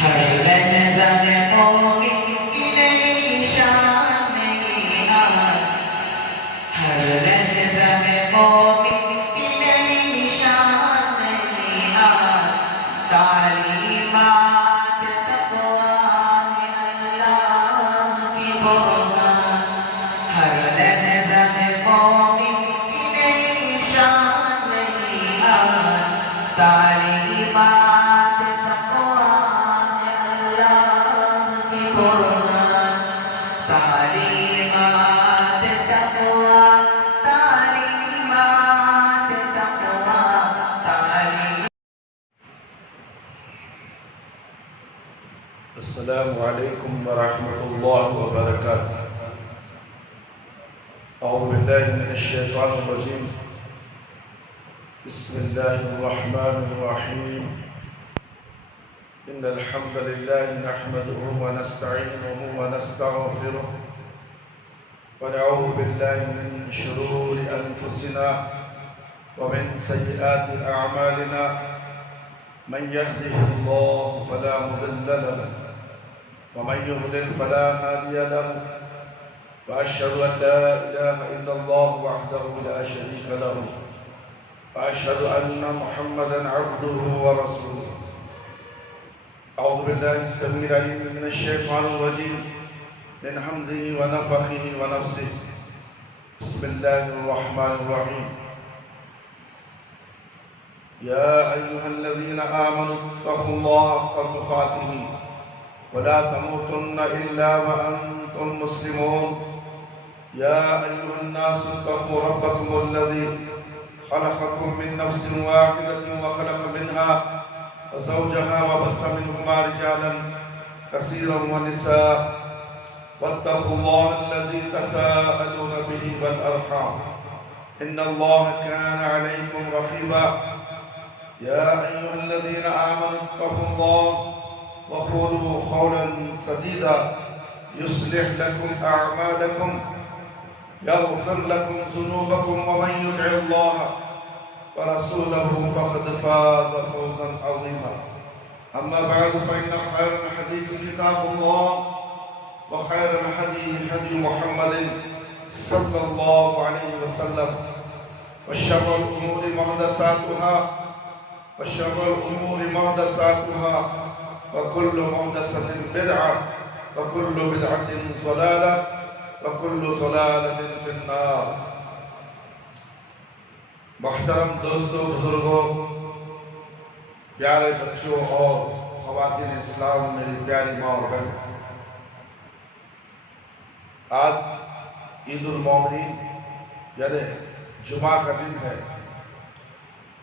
ہر لحظہ مومن کی نئی شان نئی آن، ہر لحظہ مومن کی نئی شان نئی آن، تعلیمات تقویٰ ہے اللہ کی برہان، ہر لحظہ مومن کی نئی شان نئی آن، تعلیمات السلام علیکم ورحمۃ اللہ وبرکاتہ۔ اعوذ باللہ من الشیطان الرجیم، بسم اللہ الرحمن الرحیم، ان الحمد للہ نحمده ونستعینه ونستغفره ونعوذ باللہ من شرور انفسنا ومن سیئات اعمالنا، من يهده الله فلا مضل له ومن يضلل فلا هادي له، وأشهد أن لا إله إلا الله وحده لا شريك له، وأشهد أن محمدا عبده ورسوله۔ أعوذ بالله السميع العليم من الشيطان الرجيم، من همزه ونفخه ونفسه، بسم الله الرحمن الرحيم۔ يا أيها الذين آمنوا اتقوا الله حق تقاته ولا تموتن إلا وأنتم مسلمون۔ يا أيها الناس اتقوا ربكم الذي خلقكم من نفس واحدة وخلق منها زوجها وبث منهما رجالا كثيرا ونساء، واتقوا الله الذي تساءلون به والأرحام، إن الله كان عليكم رقيبا۔ يا أيها الذين آمنوا اتقوا الله وقولوا قولا سديدا يصلح لكم أعمالكم يغفر لكم ذنوبكم، ومن يطع الله ورسوله فقد فاز فوزا عظيما۔ أما بعد، فإن خير الحديث كتاب الله، وخير الهدي هدي محمد صلى الله عليه وسلم، وشر الأمور محدثاتها وكل محدثة بدعة وكل بدعة ضلالة وكل ضلالة في النار۔ محترم دوستوں، بزرگوں، پیارے بچوں اور خواتین اسلام، میری پیاری ماں اور بہن، آج عید المومنین یعنی جمعہ کا دن ہے۔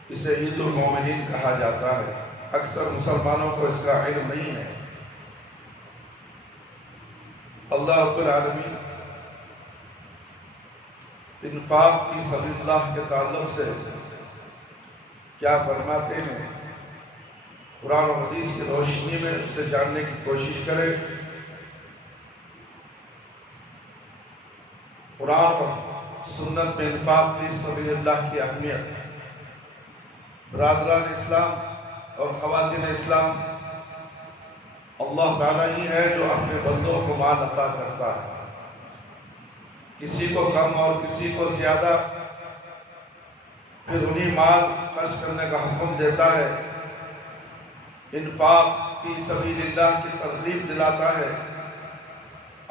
اسے عید المومنین کہا جاتا ہے۔ اکثر مسلمانوں کو اس کا علم نہیں ہے۔ اللہ رب العالمین انفاق فی سبیل اللہ کے تعلق سے کیا فرماتے ہیں، قرآن و حدیث کی روشنی میں اسے جاننے کی کوشش کریں۔ قرآن و سنت میں انفاق فی سبیل اللہ کی اہمیت۔ برادران اسلام اور خواتین اسلام، اللہ تعالیٰ ہی ہے جو اپنے بندوں کو مال عطا کرتا ہے، کسی کو کم اور کسی کو زیادہ، پھر انہی مال خرچ کرنے کا حکم دیتا ہے، انفاق فی سبیل اللہ کی ترغیب دلاتا ہے،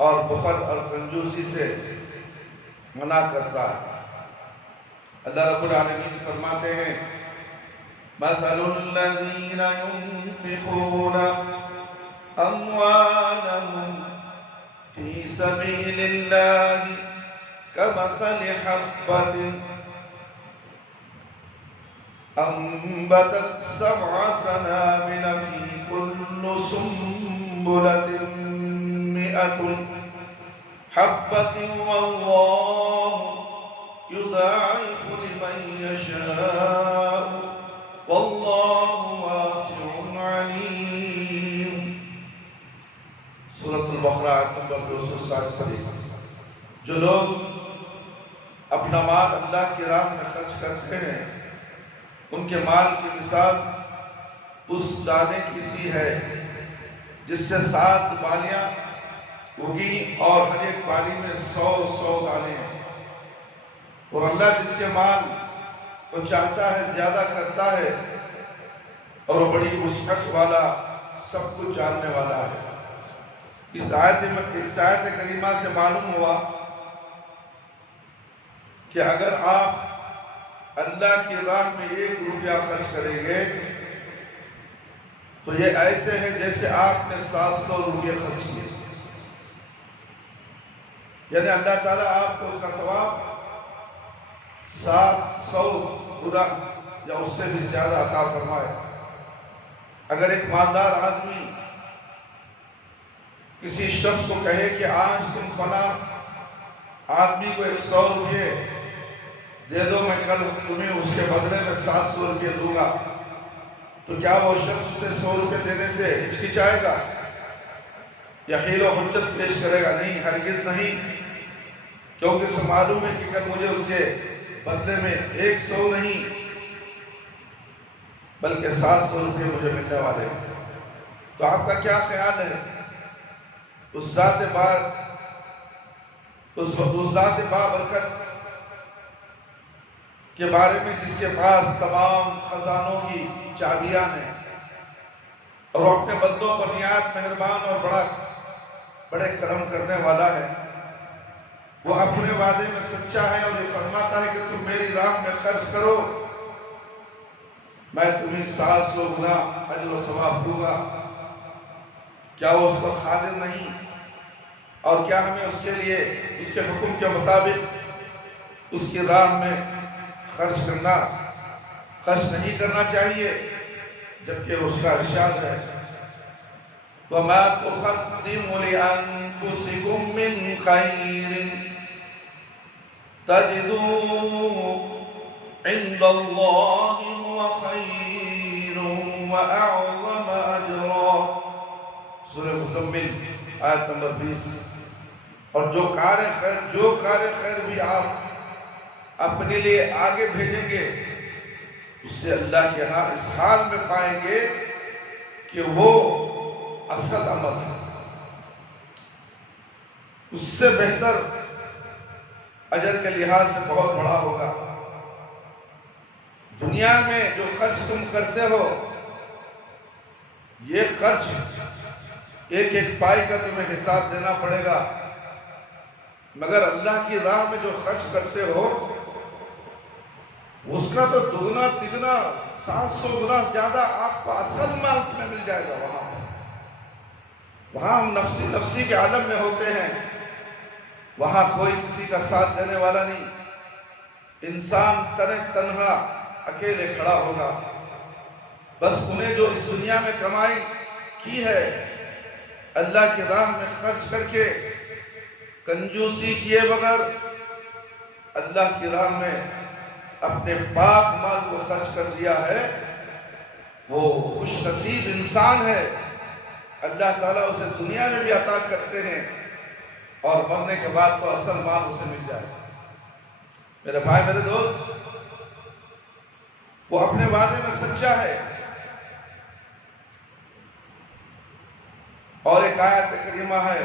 اور بخل اور کنجوسی سے منع کرتا ہے۔ اللہ رب العالمین فرماتے ہیں، مثل الذين ينفقون أموالهم في سبيل الله كمثل حبة أنبتت 7 سنابل في كل سنبلة 100 حبة والله يضاعف لمن يشاء واللہ واسع علیم۔ سورۃ البقرہ آیت نمبر 260 پڑھی۔ جو لوگ اپنا مال اللہ کی راہ میں خرچ کرتے ہیں، ان کے مال کی مثال اس دانے کی سی ہے جس سے 7 بالیاں اگی اور ہر ایک بالی میں 100 دانے ہیں۔ اور اللہ جس کے مال کو چاہتا ہے زیادہ کرتا ہے، اور وہ بڑی وسعت والا، سب کچھ جاننے والا ہے۔ اس آیت کریمہ سے معلوم ہوا کہ اگر آپ اللہ کی راہ میں 1 روپیہ خرچ کریں گے تو یہ ایسے ہے جیسے آپ نے 700 روپیہ خرچ کیے، یعنی اللہ تعالیٰ آپ کو اس کا ثواب 700 گنا یا اس سے بھی زیادہ عطا فرمائے۔ اگر ایک مالدار آدمی کسی شخص کو کہے کہ آج تم فلاں آدمی کو 100 روپے دے دو، میں کل تمہیں اس کے بدلے میں 700 روپے دوں گا، تو کیا وہ شخص اسے 100 روپے دینے سے ہچکچائے گا یا حیل و حجت پیش کرے گا؟ نہیں، ہرگز نہیں، کیونکہ اسے معلوم ہے کہ کل مجھے اس کے بدلے میں 100 نہیں بلکہ 700 روپے مجھے ملنے والے ہیں۔ تو آپ کا کیا خیال ہے اس ذات بابرکت کے بارے میں جس کے پاس تمام خزانوں کی چابیاں ہیں، اور وہ اپنے بندوں پر نہایت مہربان اور بڑے کرم کرنے والا ہے؟ وہ اپنے وعدے میں سچا ہے اور یہ فرماتا ہے کہ تم میری راہ میں خرچ کرو، میں تمہیں 700 گنا اجر و ثواب دوں گا۔ کیا وہ اس پر قادر نہیں؟ اور کیا ہمیں اس کے لیے اس کے حکم کے مطابق اس کی راہ میں خرچ نہیں کرنا چاہیے؟ جبکہ اس کا ارشاد ہے وَمَا تُقَدِّمُوا لِأَنفُسِكُم مِّن خَيْرٍ تَجِدُوهُ عِندَ اللَّهِ هُوَ خَيْرٌ وَأَعْظَمَ أَجْرًا۔ سورہ مزمل آیت نمبر 20۔ اور جو کار خیر بھی آپ اپنے لیے آگے بھیجیں گے، اس سے اللہ کے ہاں اس حال میں پائیں گے کہ وہ اصل عمل ہے، اس سے بہتر اجر کے لحاظ سے بہت بڑا ہوگا۔ دنیا میں جو خرچ تم کرتے ہو، یہ خرچ ایک پائی کا تمہیں حساب دینا پڑے گا، مگر اللہ کی راہ میں جو خرچ کرتے ہو اس کا تو دگنا تگنا 700 گنا زیادہ آپ کو اصل مال میں مل جائے گا۔ وہاں ہم نفسی کے عالم میں ہوتے ہیں، وہاں کوئی کسی کا ساتھ دینے والا نہیں، انسان تنہا اکیلے کھڑا ہوگا۔ بس انہیں جو اس دنیا میں کمائی کی ہے، اللہ کی راہ میں خرچ کر کے کنجوسی کیے بغیر اللہ کی راہ میں اپنے پاک مال کو خرچ کر دیا ہے، وہ خوش نصیب انسان ہے۔ اللہ تعالیٰ اسے دنیا میں بھی عطا کرتے ہیں اور مرنے کے بعد تو اصل مال اسے مل جائے۔ میرے بھائی، میرے دوست، وہ اپنے وعدے میں سچا ہے۔ اور ایک آیت کریمہ ہے،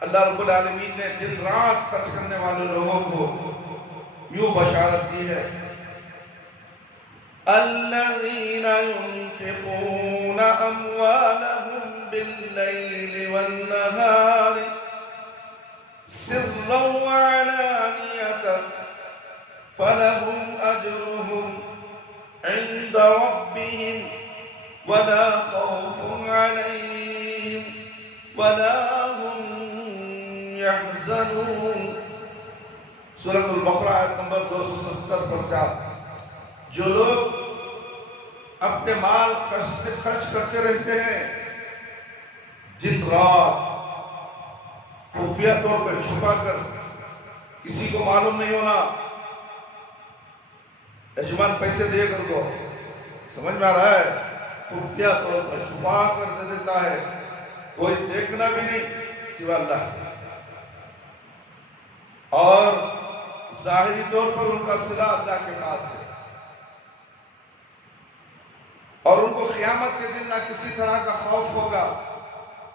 اللہ رب العالمین نے دن رات خرچ کرنے والے لوگوں کو یوں بشارت دی ہے الذین ينفقون اموالهم باللیل والنہار سرا وعلانیة فلهم اجرهم عند ربهم ولا خوف عليهم ولا هم يحزنون۔ سورۃ البقرہ آیت نمبر 270 پر جا۔ جو لوگ اپنے مال خرچ کرتے رہتے ہیں دن رات، خفیہ طور پر چھپا کر، کسی کو معلوم نہیں ہونا، یجمان پیسے دے کر کو سمجھ میں آ رہا ہے، خفیہ طور پر چھپا کر دے دیتا ہے، کوئی دیکھنا بھی نہیں سوا اللہ، اور ظاہری طور پر ان کا صلہ اللہ کے پاس ہے، اور ان کو قیامت کے دن نہ کسی طرح کا خوف ہوگا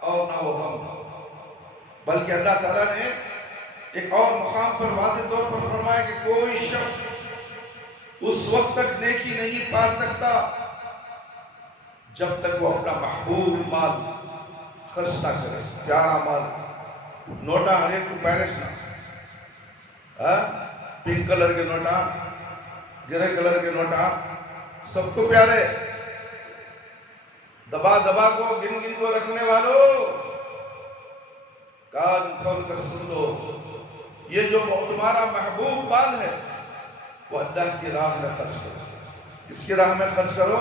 اور نہ وہ ہم، بلکہ اللہ تعالیٰ نے ایک اور مقام پر واضح طور پر فرمایا کہ کوئی شخص اس وقت تک نیکی نہیں پا سکتا جب تک وہ اپنا محبوب مال خرچ نہ کرے، پیارا مال، نوٹا ہر ایک کو پیرس نہ، پنک کلر کے نوٹا، گرے کلر کے نوٹا، سب کو پیارے، دبا دبا کو گن گن کو رکھنے والوں، کان کھول کر سن لو، یہ جو تمہارا محبوب مال ہے وہ اللہ کی راہ میں خرچ کرو، اس کی راہ میں خرچ کرو۔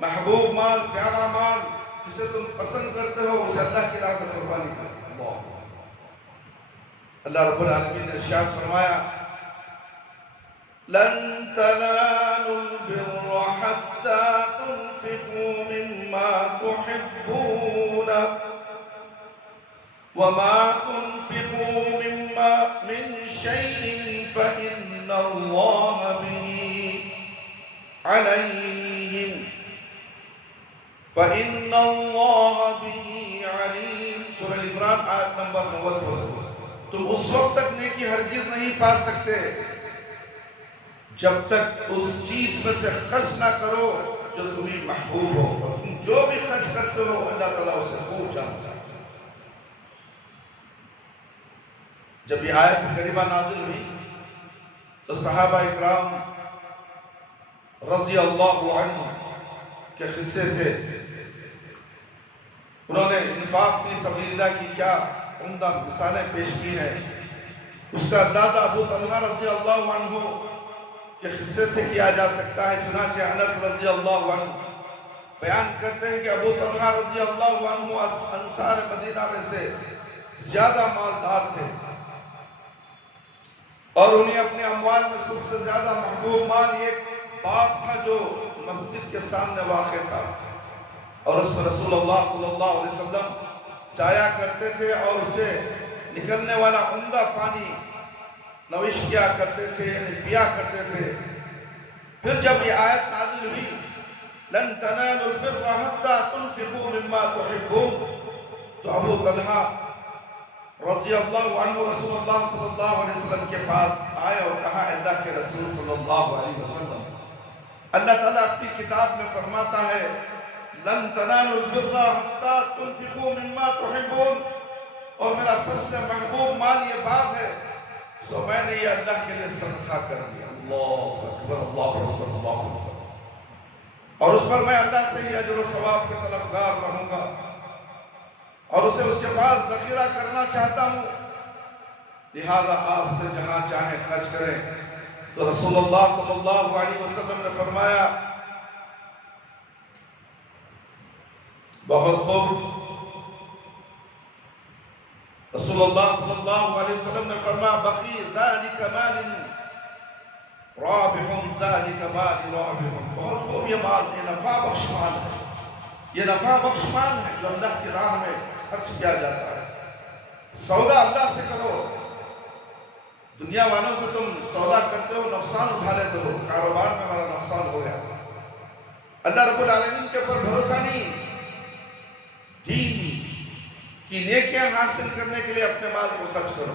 محبوب مال، پیارا مال جسے تم پسند کرتے ہو، اسے اللہ کی راہ میں قربانی کرو۔ اللہ رب العالمین نے ارشاد فرمایا لن تنالوا البر حتى تنفقوا مما تحبون وما تنفقوا من شيء فإن الله به عليم فإن الله به عليم۔ سورہ عمران آیت نمبر 90۔ تم اس وقت تک نیکی ہرگز نہیں پا سکتے جب تک اس چیز میں سے خرچ نہ کرو جو تمہیں محبوب ہو، اور تم جو بھی خرچ کرتے ہو اللہ تعالیٰ اسے خوب جانتا ہے۔ جب یہ آیت کریمہ نازل ہوئی تو صحابہ اکرام رضی اللہ عنہ کے قصے سے انہوں نے انفاق فی سبیل اللہ کی کیا عمدہ مثالیں پیش کی ہیں، اس کا اندازہ ابو طلحہ رضی اللہ عنہ کے قصے سے کیا جا سکتا ہے۔ چنانچہ انس رضی اللہ عنہ بیان کرتے ہیں کہ ابو طلحہ رضی اللہ عنہ انصار مدینہ میں سے زیادہ مالدار تھے، اور انہیں اپنے اموال میں سب سے زیادہ محبوب مال یہ باغ تھا جو مسجد کے سامنے واقع تھا، اور اس میں رسول اللہ صلی اللہ علیہ وسلم جایا کرتے تھے اور اسے نکلنے والا عمدہ پانی نوش کیا کرتے تھے، یعنی پیا کرتے تھے۔ پھر جب یہ آیت نازل ہوئی لن تنالوا البر حتى تنفقوا مما تحبون، تو ابو طلحہ رضی اللہ عنہ رسول اللہ صلی اللہ علیہ وسلم کے پاس آئے اور کہا اللہ کے رسول صلی اللہ علیہ وسلم، اللہ تعالیٰ اپنی کتاب میں فرماتا ہے لن تنالوا البر حتى تنفقوا مما تحبون، اور میرا سب سے محبوب مال یہ باغ ہے، سو میں نے یہ اللہ کے لیے صدقہ کر دیا۔ اللہ اکبر، اللہ اکبر، اللہ اکبر، اور اس پر میں اللہ سے ہی اجر و ثواب کا طلبگار رہوں گا، اور اسے اس کے پاس ذخیرہ کرنا چاہتا ہوں، لہذا آپ سے جہاں چاہیں خرچ کریں۔ تو رسول اللہ صلی اللہ علیہ وسلم نے فرمایا بہت خوب، رسول اللہ صلی اللہ علیہ وسلم نے فرمایا بقی ذالک مال رابح ذالک مال رابح، بہت خوب، یہ مال، یہ نفع بخش مال ہے، یہ نفع بخش مال ہے جو اللہ کی راہ میں خرچ کیا جاتا ہے۔ سودا اللہ سے کرو، دنیا والوں سے تم سودا کرتے ہو، نقصان اٹھا لیتے ہو، کاروبار میں ہمارا نقصان ہو گیا، اللہ رب العالمین کے اوپر بھروسہ نہیں، دین کی نیکیاں حاصل کرنے کے لیے اپنے مال کو خرچ کرو،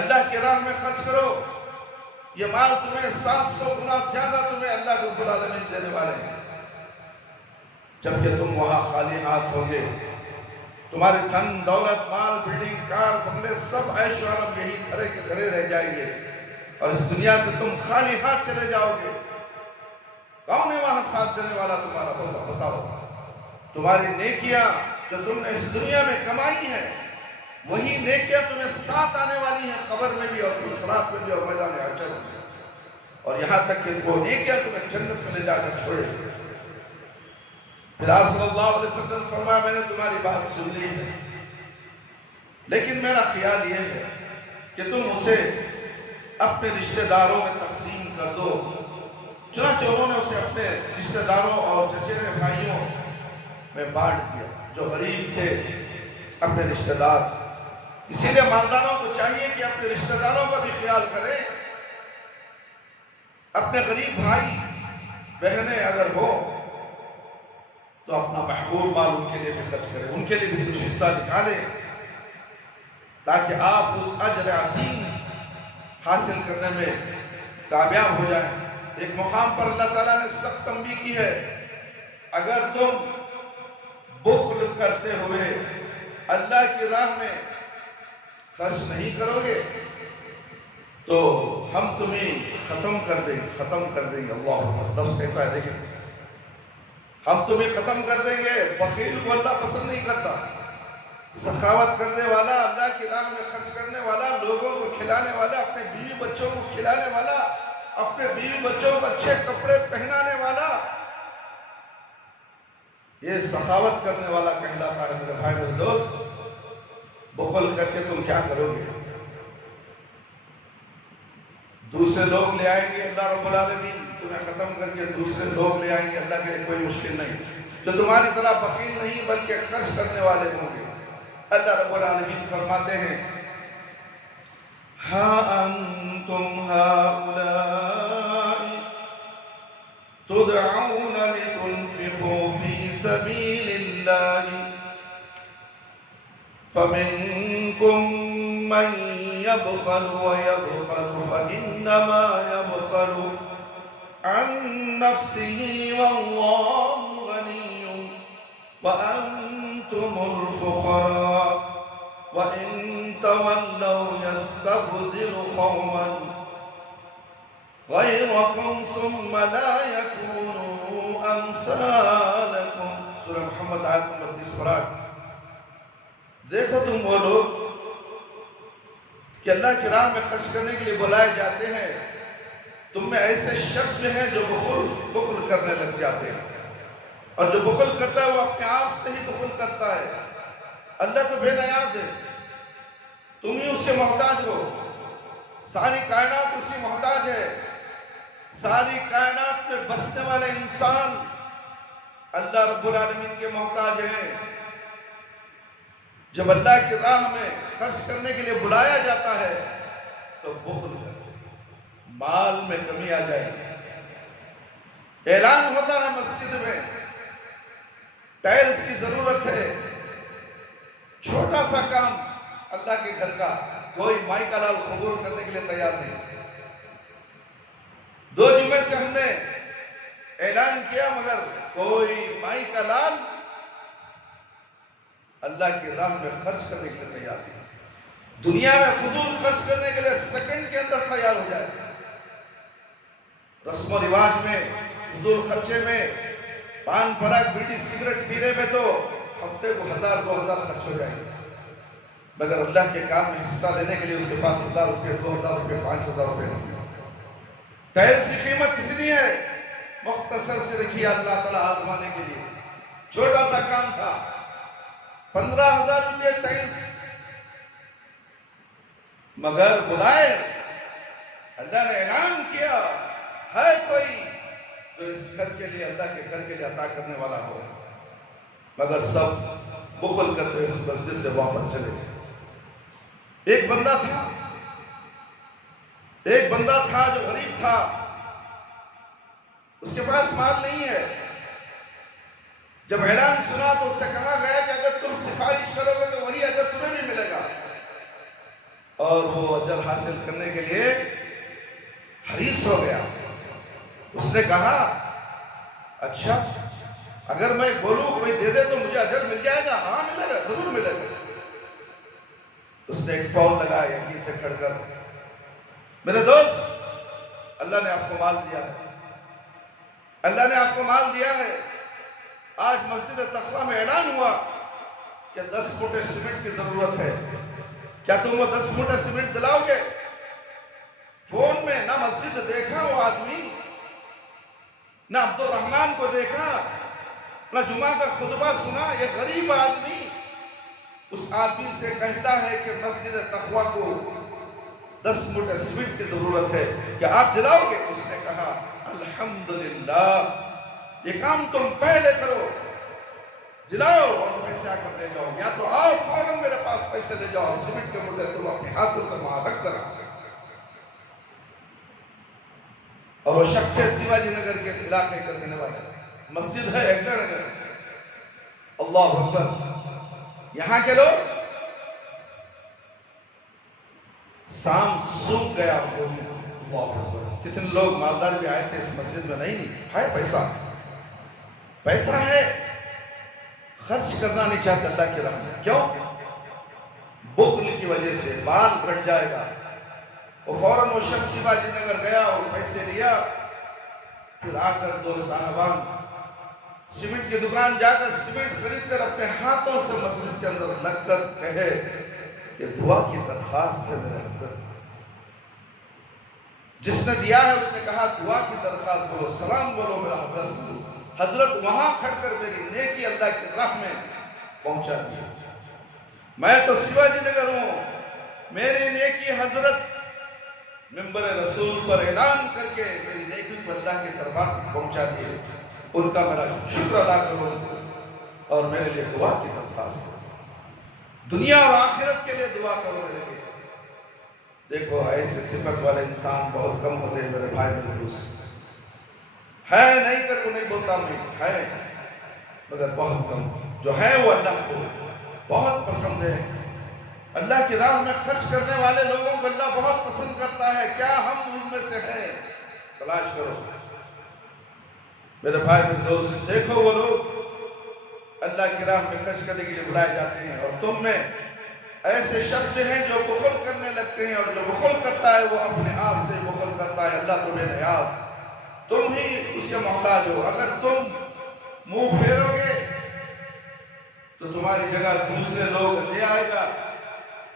اللہ کی راہ میں خرچ کرو، یہ مال تمہیں 700 گنا زیادہ تمہیں اللہ رب العالمین دینے والے ہیں۔ جبکہ تم وہاں خالی ہاتھ ہوگے، تمہاری دھن دولت مال بلڈنگ کار بنگلے سب عیش و آرام یہی گھرے کے گھرے رہ جائیں گے، اور اس دنیا سے تم خالی ہاتھ چلے جاؤ گے۔ کون ہے وہاں ساتھ دینے والا تمہارا؟ بتاؤ، تمہاری نیکیاں جو تم نے اس دنیا میں کمائی ہے وہی نیکیاں تمہیں ساتھ آنے والی ہیں، قبر میں بھی اور صراط میں بھی اور میدان حشر میں بھی، اور یہاں تک کہ وہ نیکیاں تمہیں جنت میں لے جا کر چھوڑے۔ پھر آپ صلی اللہ علیہ وسلم نے فرمایا میں نے تمہاری بات سن لی ہے، لیکن میرا خیال یہ ہے کہ تم اسے اپنے رشتہ داروں میں تقسیم کر دو۔ چنانچہ انہوں نے اسے اپنے رشتہ داروں اور چچیرے بھائیوں میں بانٹ دیا، جو غریب تھے اپنے رشتہ دار۔ اسی لیے مالداروں کو چاہیے کہ اپنے رشتہ داروں کا بھی خیال کریں، اپنے غریب بھائی بہنیں اگر ہو تو اپنا محبوب مال ان کے لیے بھی خرچ کریں، ان کے لیے بھی کچھ حصہ نکالیں، تاکہ آپ اس اجر عظیم حاصل کرنے میں کامیاب ہو جائیں۔ ایک مقام پر اللہ تعالیٰ نے سخت تنبیہ کی ہے، اگر تم بخل کرتے ہوئے اللہ کی راہ میں خرچ نہیں کرو گے تو ہم تمہیں ختم کر دیں گے۔ اللہ اکبر، لفظ کیسا ہے دیکھیں، ہم تمہیں ختم کر دیں گے۔ بخیل کو اللہ پسند نہیں کرتا، سخاوت کرنے والا، اللہ کی راہ میں خرچ کرنے والا، لوگوں کو کھلانے والا، اپنے بیوی بچوں کو کھلانے والا، اپنے بیوی بچوں کو اچھے کپڑے پہنانے والا، یہ سخاوت کرنے والا کہلاتا ہے۔ میرے بھائی میرے دوست، بخل کر کے تم کیا کرو گے؟ دوسرے لوگ لے آئیں گے، اللہ رب العالمین تمہیں ختم کر کے دوسرے لوگ لے آئیں گے، اللہ کے لیے کوئی مشکل نہیں، جو تمہاری طرح بخیل نہیں بلکہ خرچ کرنے والے ہوں گے۔ اللہ رب العالمین فرماتے ہیں، ہاں انتم ہؤلاء تدعون لتنفقوا فی سبیل اللہ فمنکم من يبخل ويبخل فإنما يبخل عن نفسه والله غني وأنتم الفقراء وإن تولوا يستبدل قوما غيركم ثم لا يكونوا أمثالكم۔ سورہ محمد آیت نمبر 30۔ دیکھو تم وہ لوگ کہ اللہ کی راہ میں خرچ کرنے کے لیے بلائے جاتے ہیں، تم میں ایسے شخص بھی ہیں جو بخل کرنے لگ جاتے ہیں، اور جو بخل کرتا ہے وہ اپنے آپ سے ہی بخل کرتا ہے۔ اللہ تو بے نیاز ہے، تم ہی اس سے محتاج ہو، ساری کائنات اس کی محتاج ہے، ساری کائنات میں بسنے والے انسان اللہ رب العالمین کے محتاج ہیں۔ جب اللہ کی راہ میں خرچ کرنے کے لیے بلایا جاتا ہے تو بخل کرتے ہیں، مال میں کمی آ جائے گی۔ اعلان ہوتا ہے مسجد میں ٹائلز کی ضرورت ہے، چھوٹا سا کام اللہ کے گھر کا، کوئی مائی کا لال قبول کرنے کے لیے تیار نہیں۔ 2 جمعے سے ہم نے اعلان کیا مگر کوئی مائی کا لال اللہ کی راہ میں خرچ کرنے کے لیے تیار نہیں۔ دنیا میں فضول خرچ کرنے کے لیے سیکنڈ کے اندر تیار ہو جائے، رسم و رواج میں، فضول خرچے میں، پان پراگ بیڑی سگریٹ پینے میں تو ہفتے کو 1000 2000 خرچ ہو جائے گا، مگر اللہ کے کام میں حصہ لینے کے لیے اس کے پاس 1000 روپے 2000 روپے 5000 روپے نہیں۔ ٹائلز کی قیمت کتنی ہے؟ مختصر سے رکھی اللہ تعالیٰ آزمانے کے لیے، چھوٹا سا کام تھا، 15000 روپے ٹائلز، مگر بلائے اللہ نے اعلان کیا ہے کوئی جو اس گھر کے لیے، اللہ کے گھر کے لیے عطا کرنے والا ہو، مگر سب بخل کرتے اس مسجد سے واپس چلے گئے۔ ایک بندہ تھا جو غریب تھا، اس کے پاس مال نہیں ہے، جب اعلان سنا تو اس سے کہا گیا کہ اگر تم سفارش کرو گے تو وہی اجر تمہیں بھی ملے گا، اور وہ اجر حاصل کرنے کے لیے حریص ہو گیا۔ اس نے کہا اچھا اگر میں بولوں کوئی دے دے تو مجھے اجر مل جائے گا؟ ہاں ملے گا، ضرور ملے گا۔ اس نے ایک فون لگایا یہیں سے کھڑ کر، میرے دوست اللہ نے آپ کو مال دیا ہے، اللہ نے آپ کو مال دیا ہے، آج مسجد تقویٰ میں اعلان ہوا کہ 10 موٹے سیمنٹ کی ضرورت ہے، کیا تم وہ 10 موٹے سیمنٹ دلاؤ گے؟ فون میں نہ مسجد دیکھا وہ آدمی، نہ عبد الرحمن کو دیکھا، نہ جمعہ کا خطبہ سنا، یہ غریب آدمی اس آدمی سے کہتا ہے کہ مسجد تقویٰ کو 10 موٹے سیمنٹ کی ضرورت ہے، کیا آپ دلاؤ گے؟ اس نے کہا الحمدللہ، یہ کام تم پہلے کرو، دلاؤ اور پیسے آ کر لے جاؤ، یا تو آؤ فوراً میرے پاس پیسے لے جاؤ، سیمنٹ کے موٹے تم اپنے ہاتھوں سے وہاں رکھ کر آؤ۔ اور وہ شخص شیواجی نگر کے علاقے کا رہنے والا، مسجد ہے ایکڑ نگر، اللہ اکبر. یہاں کے لوگ سام سوکھ گیا. اللہ اکبر. کتنے لوگ مالدار بھی آئے تھے اس مسجد میں. نہیں ہے پیسہ، پیسہ ہے، خرچ کرنا نہیں چاہتے اللہ کی راہ میں. کیوں؟ بخل کی وجہ سے. مال گھٹ جائے گا. وہ فوراً وہ شخص شیواجی نگر گیا اور پیسے لیا. پھر آ کر دو صاحبان سیمنٹ کی دکان جا کر سیمنٹ خرید کر اپنے ہاتھوں سے مسجد کے اندر لگ کر کہے کہ دعا کی درخواست ہے میرے حضرت. جس نے دیا ہے اس نے کہا دعا کی درخواست بولو، سلام بولو میرا حضرت. حضرت وہاں کھڑ کر میری نیکی اللہ کی راہ میں پہنچا دی. میں تو شیواجی نگر ہوں، میری نیکی حضرت منبر رسول پر اعلان کر کے میری نیکی کو اللہ کے دربار تک پہنچا دیے. ان کا میرا شکر ادا کرو اور میرے لیے دعا کی درخواست کرو. دنیا اور آخرت کے لیے دعا کرو میرے لیے. دیکھو ایسے صفت والے انسان بہت کم ہوتے ہیں میرے بھائی میرے دوست. ہے نہیں کر کو نہیں بولتا میں، ہے مگر بہت کم. جو ہے وہ اللہ کو بہت پسند ہے. اللہ کی راہ میں خرچ کرنے والے لوگوں کو اللہ بہت پسند کرتا ہے. کیا ہم ان میں سے ہیں؟ تلاش کرو میرے بھائی میرے دوست. دیکھو وہ لوگ اللہ کی راہ میں خرچ کرنے کے لیے بلائے جاتے ہیں، اور تم میں ایسے شخص ہیں جو بخل کرنے لگتے ہیں، اور جو بخل کرتا ہے وہ اپنے آپ سے بخل کرتا ہے. اللہ تمہیں نیاز، تم ہی اس کے محتاج ہو. اگر تم منہ پھیرو گے تو تمہاری جگہ دوسرے لوگ لے آئے گا،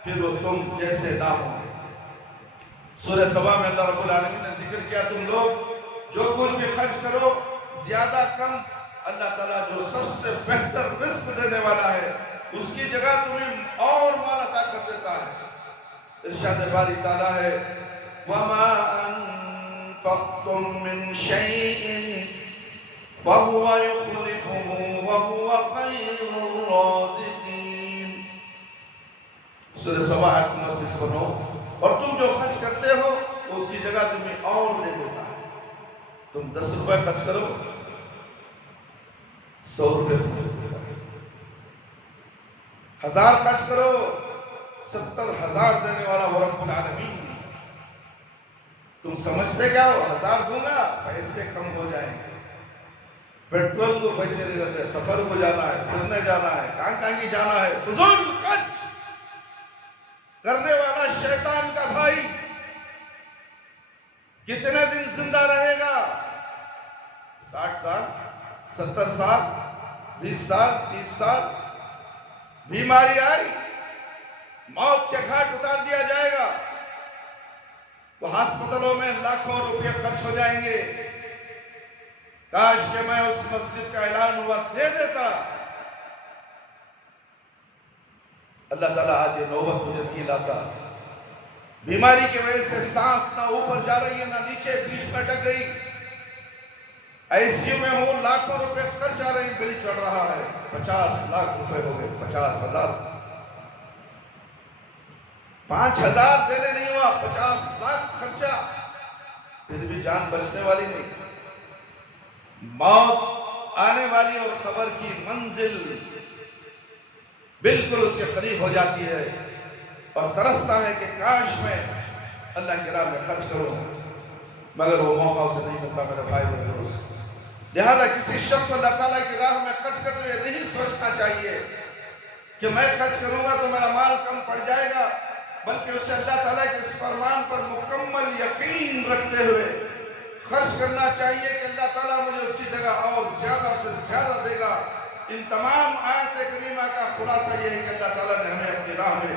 پھر وہ تم جیسے نہ ہوں. سورہ سبا میں اللہ رب العالمین نے ذکر کیا تم لوگ جو کچھ بھی خرچ کرو زیادہ کم، اللہ تعالیٰ جو سب سے بہتر رزق دینے والا ہے اس کی جگہ تمہیں اور مال عطا کر دیتا ہے. ارشاد باری تعالیٰ ہے وَمَا أَنفَقْتُم مِّن شَيْءٍ فَهُوَ يُخْلِفُهُ وَهُوَ خَيْرُ الرَّازِقِينَ. سورہ سبا آیت نمبر 29. اور تم جو خرچ کرتے ہو اس کی جگہ تمہیں اور دے دیتا ہے. تم 10 روپے خرچ کرو 100 روپے تمہیں دیتا ہے. 1000 خرچ کرو 70,000 دینے والا وہ رب العالمین. تم سمجھتے کیا ہو 1000 دوں گا پیسے کم ہو جائیں گے. پیٹرول کو پیسے نہیں دیتے، سفر کو جانا ہے، پھرنے جانا ہے، کہاں کی جانا ہے. فضول خرچ کرنے والا شیطان کا بھائی کتنے دن زندہ رہے گا؟ 60 سال 70 سال 20 سال 30 سال. بیماری آئی موت کے گھاٹ اتار دیا جائے گا. وہ ہسپتالوں میں لاکھوں روپے خرچ ہو جائیں گے. کاش کہ میں اس مسجد کا اعلان ہوا دے دیتا. اللہ تعالیٰ آج یہ نوبت مجھے نہیں لاتا. بیماری کی وجہ سے سانس نہ اوپر جا رہی ہے نہ نیچے، بیچ میں اٹک گئی. ICU میں ہوں، لاکھوں روپے خرچ آ رہی، بل چڑھ رہا ہے. 50 لاکھ روپے ہو گئے. 50,000 5,000 دینے نہیں ہوا، 50 لاکھ خرچہ، پھر بھی جان بچنے والی نہیں. موت آنے والی اور خبر کی منزل بالکل اس کے قریب ہو جاتی ہے اور ترستا ہے کہ کاش میں اللہ کی راہ میں خرچ کروں، مگر وہ موقع اسے نہیں ملتا میرے بھائی میرے دوست. لہذا کسی شخص کو اللہ تعالیٰ کی راہ میں خرچ کرتے ہوئے نہیں سوچنا چاہیے کہ میں خرچ کروں گا تو میرا مال کم پڑ جائے گا، بلکہ اسے اللہ تعالیٰ کے اس فرمان پر مکمل یقین رکھتے ہوئے خرچ کرنا چاہیے کہ اللہ تعالیٰ مجھے اس کی جگہ اور زیادہ سے زیادہ دے گا. ان تمام آیت کریمہ کا خلاصہ یہ ہے کہ اللہ تعالیٰ نے ہمیں اپنی راہ میں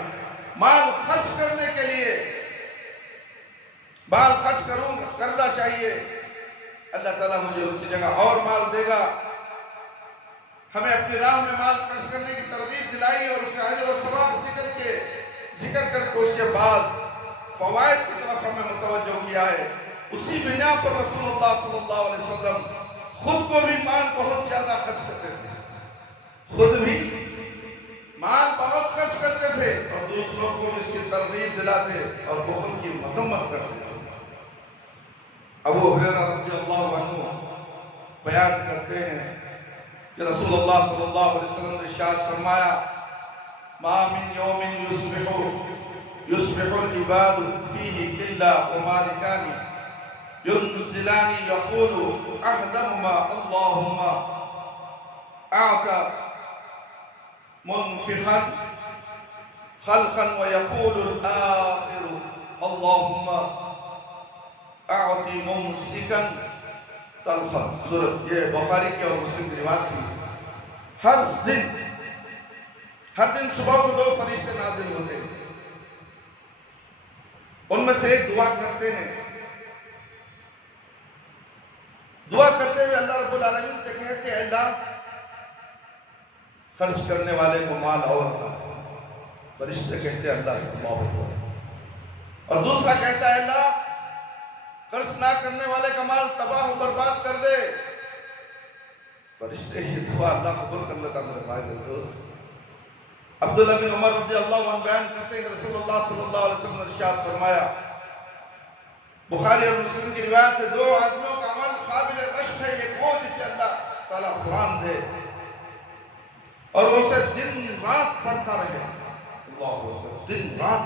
مال خرچ کرنے کے لیے مال خرچ کرنا چاہیے. اللہ تعالیٰ مجھے اس کی جگہ اور مال دے گا. ہمیں اپنی راہ میں مال خرچ کرنے کی ترغیب دلائی اور اس کا اجر و ثواب ذکر کر کے اس کے بعد فوائد کی طرف ہمیں متوجہ کیا ہے. اسی بنا پر رسول اللہ صلی اللہ علیہ وسلم خود کو بھی مال بہت زیادہ خرچ کرتے تھے. خود بھی مال بہت خرچ کرتے تھے اور دوسروں کو بھی اس کی ترغیب دلاتے اور بخل کی مذمت کرتے تھے. ابو ہریرہ رضی اللہ عنہ بیان کرتے ہیں کہ رسول اللہ صلی اللہ علیہ وسلم نے ارشاد فرمایا ما من یوم یصبح العباد فیہ الا ومالکان ينزلان يقول أحدهما اللهم أعط منفخا خلقا ويقول الآخر اللهم أعط ممسكا تلفا. سورت یہ بخاری کی اور مسلم کی روایت تھی. ہر دن صبح کو 2 فرشتے نازل ہوتے ہیں. ان میں سے ایک دعا کرتے ہیں. دعا کرتے ہوئے اللہ رب العالمین سے کہتے ہیں اللہ خرچ کرنے والے کو مال اور عطا. فرشتے کہتے ہیں اللہ سے اللہ ہو. اور دوسرا کہتا ہے اللہ خرچ نہ کرنے والے کا مال تباہ و برباد کر دے. فرشتے یہ دعا اللہ قبول کر لیتا. میرے بھائی دوست عبداللہ بن عمر رضی اللہ عنہ بیان کرتے ہیں کہ رسول اللہ صلی اللہ علیہ وسلم نے ارشاد فرمایا, بخاری اور مسلم کی روایت ہے, 2 آدمیوں کا عمل قابل رشک ہے. ایک وہ جس سے اللہ تعالیٰ قرآن دے اور وہ اسے دن رات پڑھتا رہے. اللہ اکبر. دن رات.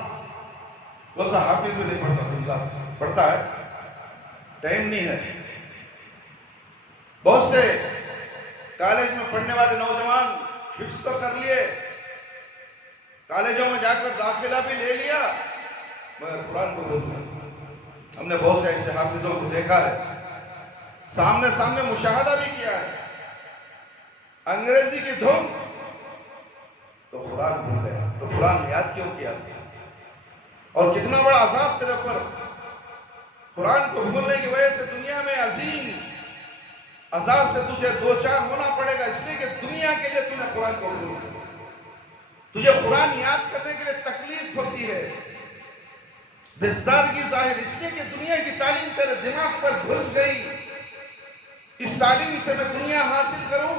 وہ سا حافظ بھی نہیں پڑھتا, دن رات پڑھتا ہے, ٹائم نہیں ہے. بہت سے کالج میں پڑھنے والے نوجوان حفظ تو کر لیے, کالجوں میں جا کر داخلہ بھی لے لیا, مگر قرآن کو بھول گئے. ہم نے بہت سے ایسے حافظوں کو دیکھا ہے, سامنے مشاہدہ بھی کیا ہے. انگریزی کی دھن تو قرآن بھول گیا, تو قرآن یاد کیوں کیا؟ اور کتنا بڑا عذاب تیرے پر. قرآن کو بھولنے کی وجہ سے دنیا میں عظیم عذاب سے تجھے 2-4 ہونا پڑے گا, اس لیے کہ دنیا کے لیے تُو نے قرآن کو بھول گیا. تجھے قرآن یاد کرنے کے لیے تکلیف ہوتی ہے, بزرگی ظاہر اس لیے کہ دنیا کی تعلیم تیرے دماغ پر گھس گئی. اس تعلیم سے میں دنیا حاصل کروں,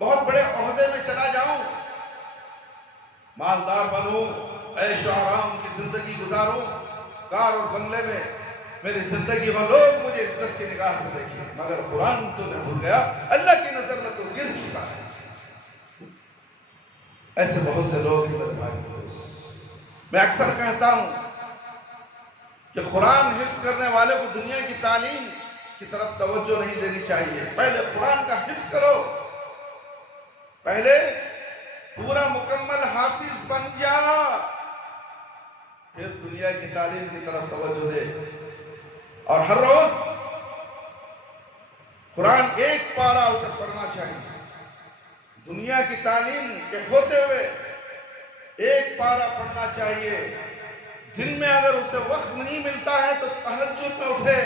بہت بڑے عہدے میں چلا جاؤں, مالدار بنوں, عیش و آرام کی زندگی گزاروں, کار اور بنگلے میں میری زندگی ہو, لوگ مجھے عزت کی نگاہ سے دیکھیں. مگر قرآن تو نے بھول گیا, اللہ کی نظر میں تو گر چکا ہے. ایسے بہت سے لوگ ہیں میرے بھائی دوست. میں اکثر کہتا ہوں کہ قرآن حفظ کرنے والے کو دنیا کی تعلیم کی طرف توجہ نہیں دینی چاہیے. پہلے قرآن کا حفظ کرو, پہلے پورا مکمل حافظ بن جا, پھر دنیا کی تعلیم کی طرف توجہ دے. اور ہر روز قرآن 1 پارہ اسے پڑھنا چاہیے. دنیا کی تعلیم کے ہوتے ہوئے 1 پارہ پڑھنا چاہیے. دن میں اگر اسے وقت نہیں ملتا ہے تو تہجد میں اٹھے,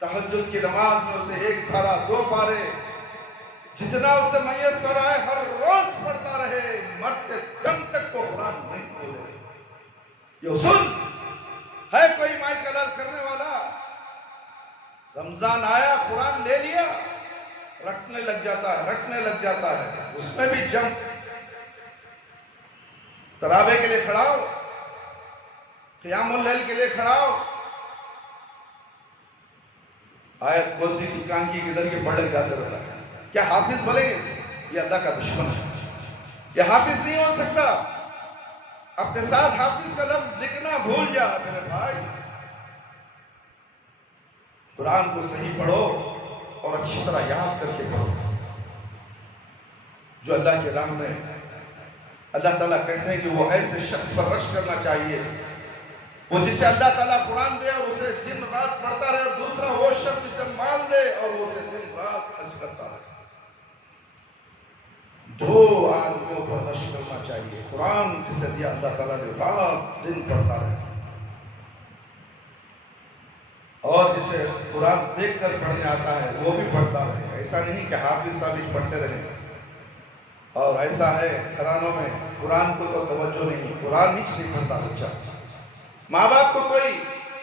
تہجد کی نماز میں اسے 1 پارہ 2 پارے جتنا اسے میسر آئے ہر روز پڑھتا رہے, مرتے دم تک کو قرآن نہیں بھولے. یہ سن ہے کوئی مائک الر کرنے والا, رمضان آیا قرآن لے لیا, رکھنے لگ جاتا ہے. اس میں بھی جم تراویح کے لیے کھڑا ہو, قیام اللیل کے لیے کھڑا ہو, آیت کرسی کی کانکی کدھر کے پڑھے جاتے رہتا ہے. کیا حافظ بولیں گے؟ یہ اللہ کا دشمن ہے, یہ حافظ نہیں ہو سکتا. اپنے ساتھ حافظ کا لفظ لکھنا بھول جا میرے بھائی. قرآن کو صحیح پڑھو اور اچھی طرح یاد کر کے پڑھو. جو اللہ کے راہ میں اللہ تعالیٰ کہتے ہیں کہ وہ ایسے شخص پر رشک کرنا چاہیے, وہ جسے اللہ تعالیٰ قرآن دے اور اسے دن رات پڑھتا رہے, اور دوسرا وہ شخص جسے مال دے اور وہ اسے دن رات خرچ کرتا رہے. 2 آدمیوں پر رشک کرنا چاہیے. قرآن جسے دیا اللہ تعالیٰ نے رات دن پڑھتا رہے, اور جسے قرآن دیکھ کر پڑھنے آتا ہے وہ بھی پڑھتا رہے. ایسا نہیں کہ حافظ صاحب پڑھتے رہے. اور ایسا ہے گھرانوں میں قرآن کو تو توجہ نہیں, قرآن نہیں پڑھتا بچہ, ماں باپ کو کوئی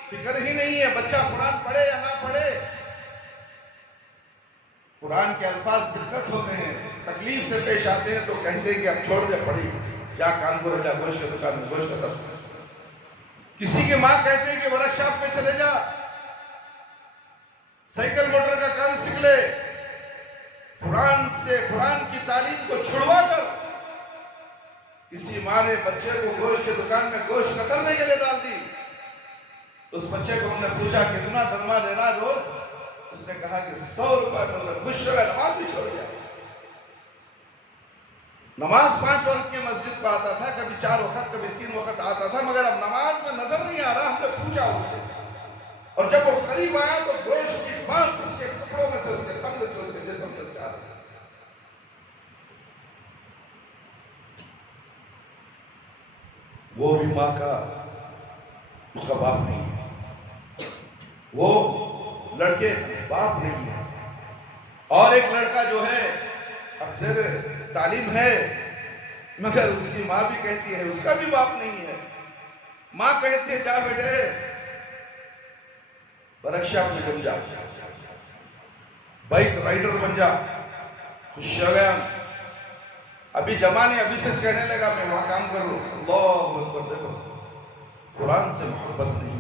فکر ہی نہیں ہے بچہ قرآن پڑھے یا نہ پڑھے. قرآن کے الفاظ دقت ہوتے ہیں, تکلیف سے پیش آتے ہیں, تو کہتے ہیں کہ اب چھوڑ دے پڑھی, کیا کام کو رہ جا, گوشت کے دکان میں گوشت ختم. کسی کی ماں کہتے ہیں کہ ورکشاپ پہ چلے جا, سائیکل موٹر کا کام سیکھ لے, قرآن سے، قرآن کی تعلیم کو چھڑوا کر کسی ماں نے بچے کو گوشت کی دکان میں گوشت کترنے کے لیے ڈال دی. اس بچے کو ہم نے پوچھا کتنا درما لینا روز؟ اس نے کہا کہ 100 روپے مل رہا. خوش ہو گیا، نماز بھی چھوڑ گیا. نماز 5 وقت کی مسجد پہ آتا تھا، کبھی 4 وقت کبھی 3 وقت آتا تھا، مگر اب نماز میں نظر نہیں آ رہا. ہم نے پوچھا اس سے، اور جب وہ قریب آیا تو گوشت کی بانس اس کے کپڑوں میں سے، اس کے قلب سے، اس کے جسم میں سے آ رہی. وہ بھی ماں کا، اس کا باپ نہیں ہے. وہ لڑکے باپ نہیں ہے. اور ایک لڑکا جو ہے اب زیر تعلیم ہے، مگر اس کی ماں بھی کہتی ہے اس کا بھی باپ نہیں ہے. ماں کہتی ہے جا بیٹے ورکشاپ میں جم جا، بائک رائڈر بن جا. خوش ہو گیا. ابھی جمانے ابھی سے کہنے لگا میں وہاں کام کروں. اللہ اکبر. دیکھو قرآن سے محبت نہیں،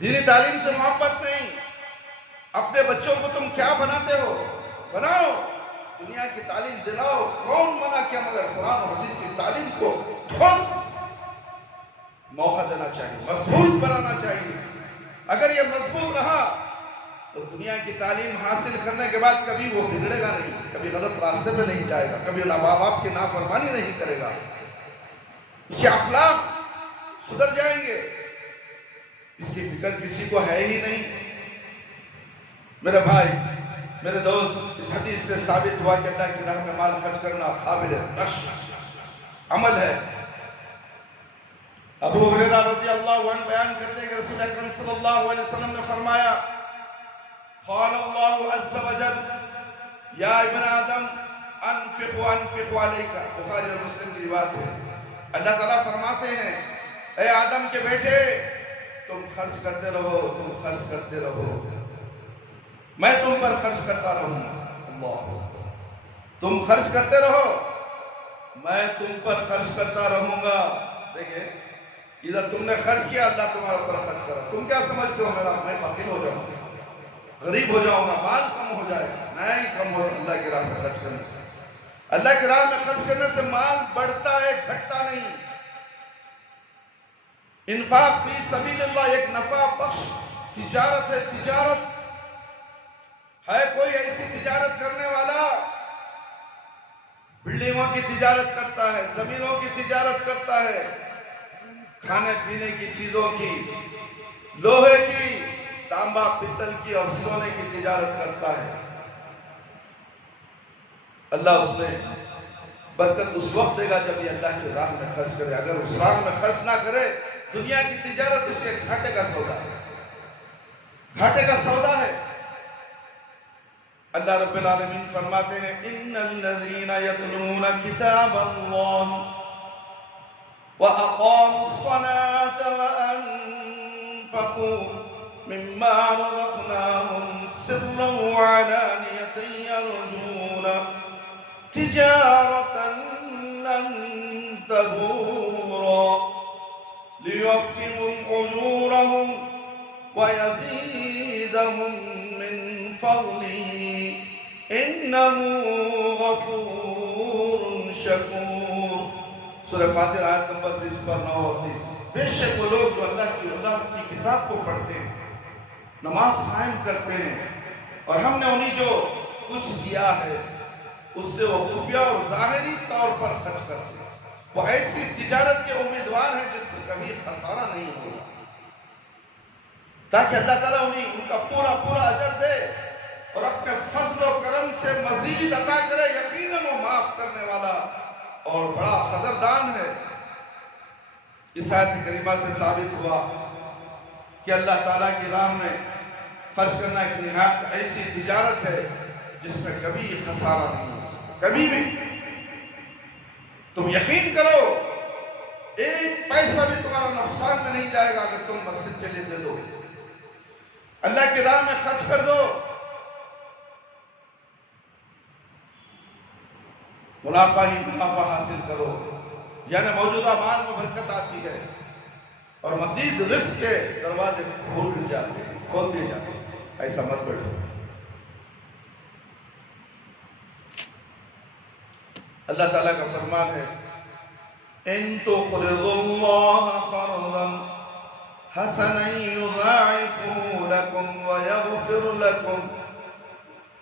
دینی تعلیم سے محبت نہیں. اپنے بچوں کو تم کیا بناتے ہو؟ بناؤ، دنیا کی تعلیم دلاؤ. کون منع کیا؟ مگر قرآن اور حدیث کی تعلیم کو ٹھوس موقع دینا چاہیے، مضبوط بنانا چاہیے. اگر یہ مضبوط رہا تو دنیا کی تعلیم حاصل کرنے کے بعد کبھی وہ بگڑے گا نہیں، کبھی غلط راستے پہ نہیں جائے گا، کبھی ماں باپ کی نافرمانی نہیں کرے گا. اس کے اخلاق سدھر جائیں گے. اس کی فکر کسی کو ہے ہی نہیں. میرے بھائی، میرے دوست، اس حدیث سے ثابت ہوا کہ اللہ کی راہ میں مال خرچ کرنا قابل نشر عمل ہے. ابو ہریرہ رضی اللہ عنہ بیان کرتے ہیں کہ رسول اکرم صلی اللہ علیہ وسلم نے فرمایا قال اللہ عز وجل یا ابن آدم انفق وانفق علیک. بخاری اور مسلم کی بات ہے. اللہ تعالیٰ فرماتے ہیں اے آدم کے بیٹے تم خرچ کرتے رہو، تم خرچ کرتے رہو، میں تم پر خرچ کرتا رہوں گا. اللہ، تم خرچ کرتے رہو، میں تم پر خرچ کرتا رہوں گا. دیکھیں ادھر تم نے خرچ کیا، اللہ تمہارے اوپر خرچ کرا. تم کیا سمجھتے ہو میں فقیر ہو جاؤں گا، غریب ہو جاؤں گا، مال کم ہو جائے گا؟ نہیں، کم ہو. اللہ کی راہ میں خرچ کرنے سے، اللہ کی راہ میں خرچ کرنے سے مال بڑھتا ہے، گھٹتا نہیں. انفاق فی سبیل اللہ ایک نفع بخش تجارت ہے. تجارت ہے کوئی ایسی تجارت کرنے والا بلڈنگوں کی تجارت کرتا ہے، زمینوں کی تجارت کرتا ہے، کھانے پینے کی چیزوں کی، لوہے کی، تانبا پتل کی اور سونے کی تجارت کرتا ہے. اللہ اس میں برکت اس وقت دے گا جب یہ اللہ کی راہ میں خرچ کرے. اگر اس راہ میں خرچ نہ کرے، دنیا کی تجارت اسے گھاٹے کا سودا ہے، گھاٹے کا سودا ہے. اللہ رب العالمین فرماتے ہیں ان الذین یتلون کتاب اللہ وَأَقَامُوا الصَّلَاةَ وَأَنفَقُوا مِمَّا رَزَقْنَاهُمْ سِرًّا وَعَلَانِيَةً يَرْجُونَ تِجَارَةً لَّن تَبُورَ لِيُوَفِّيَهُمْ أُجُورَهُمْ وَيَزِيدَهُم مِّن فَضْلِهِ إِنَّهُ غَفُورٌ شَكُورٌ. سورہ فاتحہ آیت نمبر 20 پر 9 اور 30. بے شک وہ لوگ جو اللہ کی کتاب کو پڑھتے ہیں، نماز قائم کرتے ہیں، اور ہم نے انہیں جو کچھ دیا ہے اس سے وہ خفیہ اور ظاہری طور پر خرچ کرتے ہیں، وہ ایسی تجارت کے امیدوار ہیں جس پر کبھی خسارہ نہیں ہوگا، تاکہ اللہ تعالیٰ انہیں ان کا پورا پورا اجر دے اور اپنے فضل و کرم سے مزید عطا کرے. یقیناً وہ معاف کرنے والا اور بڑا قدردان ہے. اس آیت کریمہ سے ثابت ہوا کہ اللہ تعالیٰ کی راہ میں خرچ کرنا ایک نہایت ایسی تجارت ہے جس میں کبھی خسارہ نہیں ہو سکتا، کبھی بھی. تم یقین کرو ایک پیسہ بھی تمہارا نقصان میں نہیں جائے گا اگر تم مسجد کے لیے دے دو، اللہ کی راہ میں خرچ کر دو. منافع ہی منافع حاصل کرو، یعنی موجودہ مال میں برکت آتی ہے اور مزید رزق کے دروازے کھول دیے جاتے ہیں. ایسا مت بیٹھو. اللہ تعالیٰ کا فرمان ہے ان تقرضوا اللہ قرضا حسنا یضاعفه لكم ويغفر لكم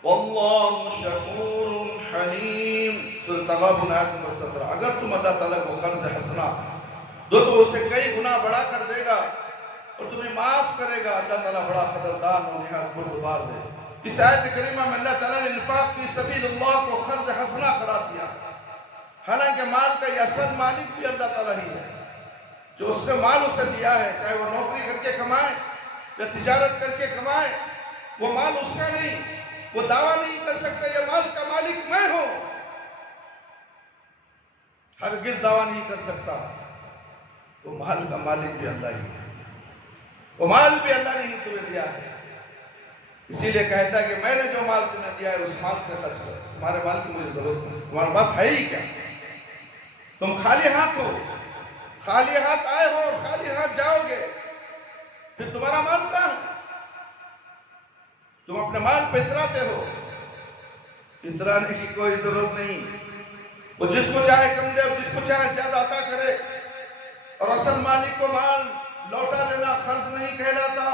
واللہ شکور حلیم۔ سورۃ تغابن آیت نمبر 17۔ اگر تم اللہ تعالیٰ کو قرض حسنا دو تو اسے کئی گنا بڑا کر دے گا اور تمہیں معاف کرے گا۔ اللہ تعالیٰ بڑا قدردان اور نہایت بردبار ہے۔ اس آیت کریمہ میں اللہ تعالیٰ نے انفاق فی سبیل اللہ کو قرض حسنا قرار دیا، حالانکہ مال کا یہ اصل مالک بھی اللہ تعالیٰ ہی ہے۔ جو اس نے مال اسے دیا ہے، چاہے وہ نوکری کر کے کمائے یا تجارت کر کے کمائے، وہ مال اس کا نہیں۔ وہ دعویٰ نہیں کر سکتا یہ مال کا مالک میں ہوں، ہرگز دعویٰ نہیں کر سکتا۔ وہ مال کا مالک بھی اللہ ہی ہے، وہ مال بھی اللہ نے ہی تمہیں دیا ہے۔ اسی لیے کہتا ہے کہ میں نے جو مال تمہیں دیا ہے اس مال سے خرچ کرو۔ تمہارے مال کی مجھے ضرورت نہیں، تمہارے پاس ہے ہی کیا؟ تم خالی ہاتھ ہو، خالی ہاتھ آئے ہو اور خالی ہاتھ جاؤ گے، پھر تمہارا مال کہاں ہے؟ تم اپنے مال پہ اتراتے ہو، اترانے کی کوئی ضرورت نہیں۔ وہ جس کو چاہے کم دے اور جس کو چاہے زیادہ عطا کرے، اور اصل مالک کو مال لوٹا دینا قرض نہیں کہلاتا،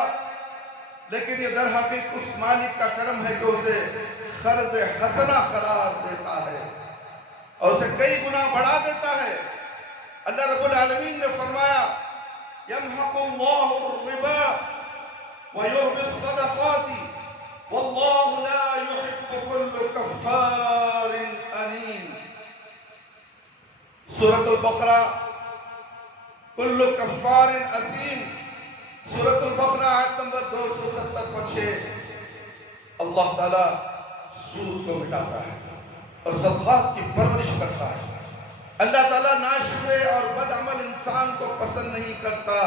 لیکن یہ در حقیقت اس مالک کا کرم ہے کہ اسے قرض حسنہ قرار دیتا ہے اور اسے کئی گنا بڑھا دیتا ہے۔ اللہ رب العالمین نے فرمایا یمحق اللہ الربا ویربی الصدقات واللہ لا يحب كل کفار انیم۔ سورۃ البقرہ کل کفار اثیم، سورۃ البقرہ آیت نمبر 270-6۔ اللہ تعالیٰ سود کو مٹاتا ہے اور صدقات کی پرورش کرتا ہے۔ اللہ تعالیٰ ناشکرے اور بدعمل انسان کو پسند نہیں کرتا،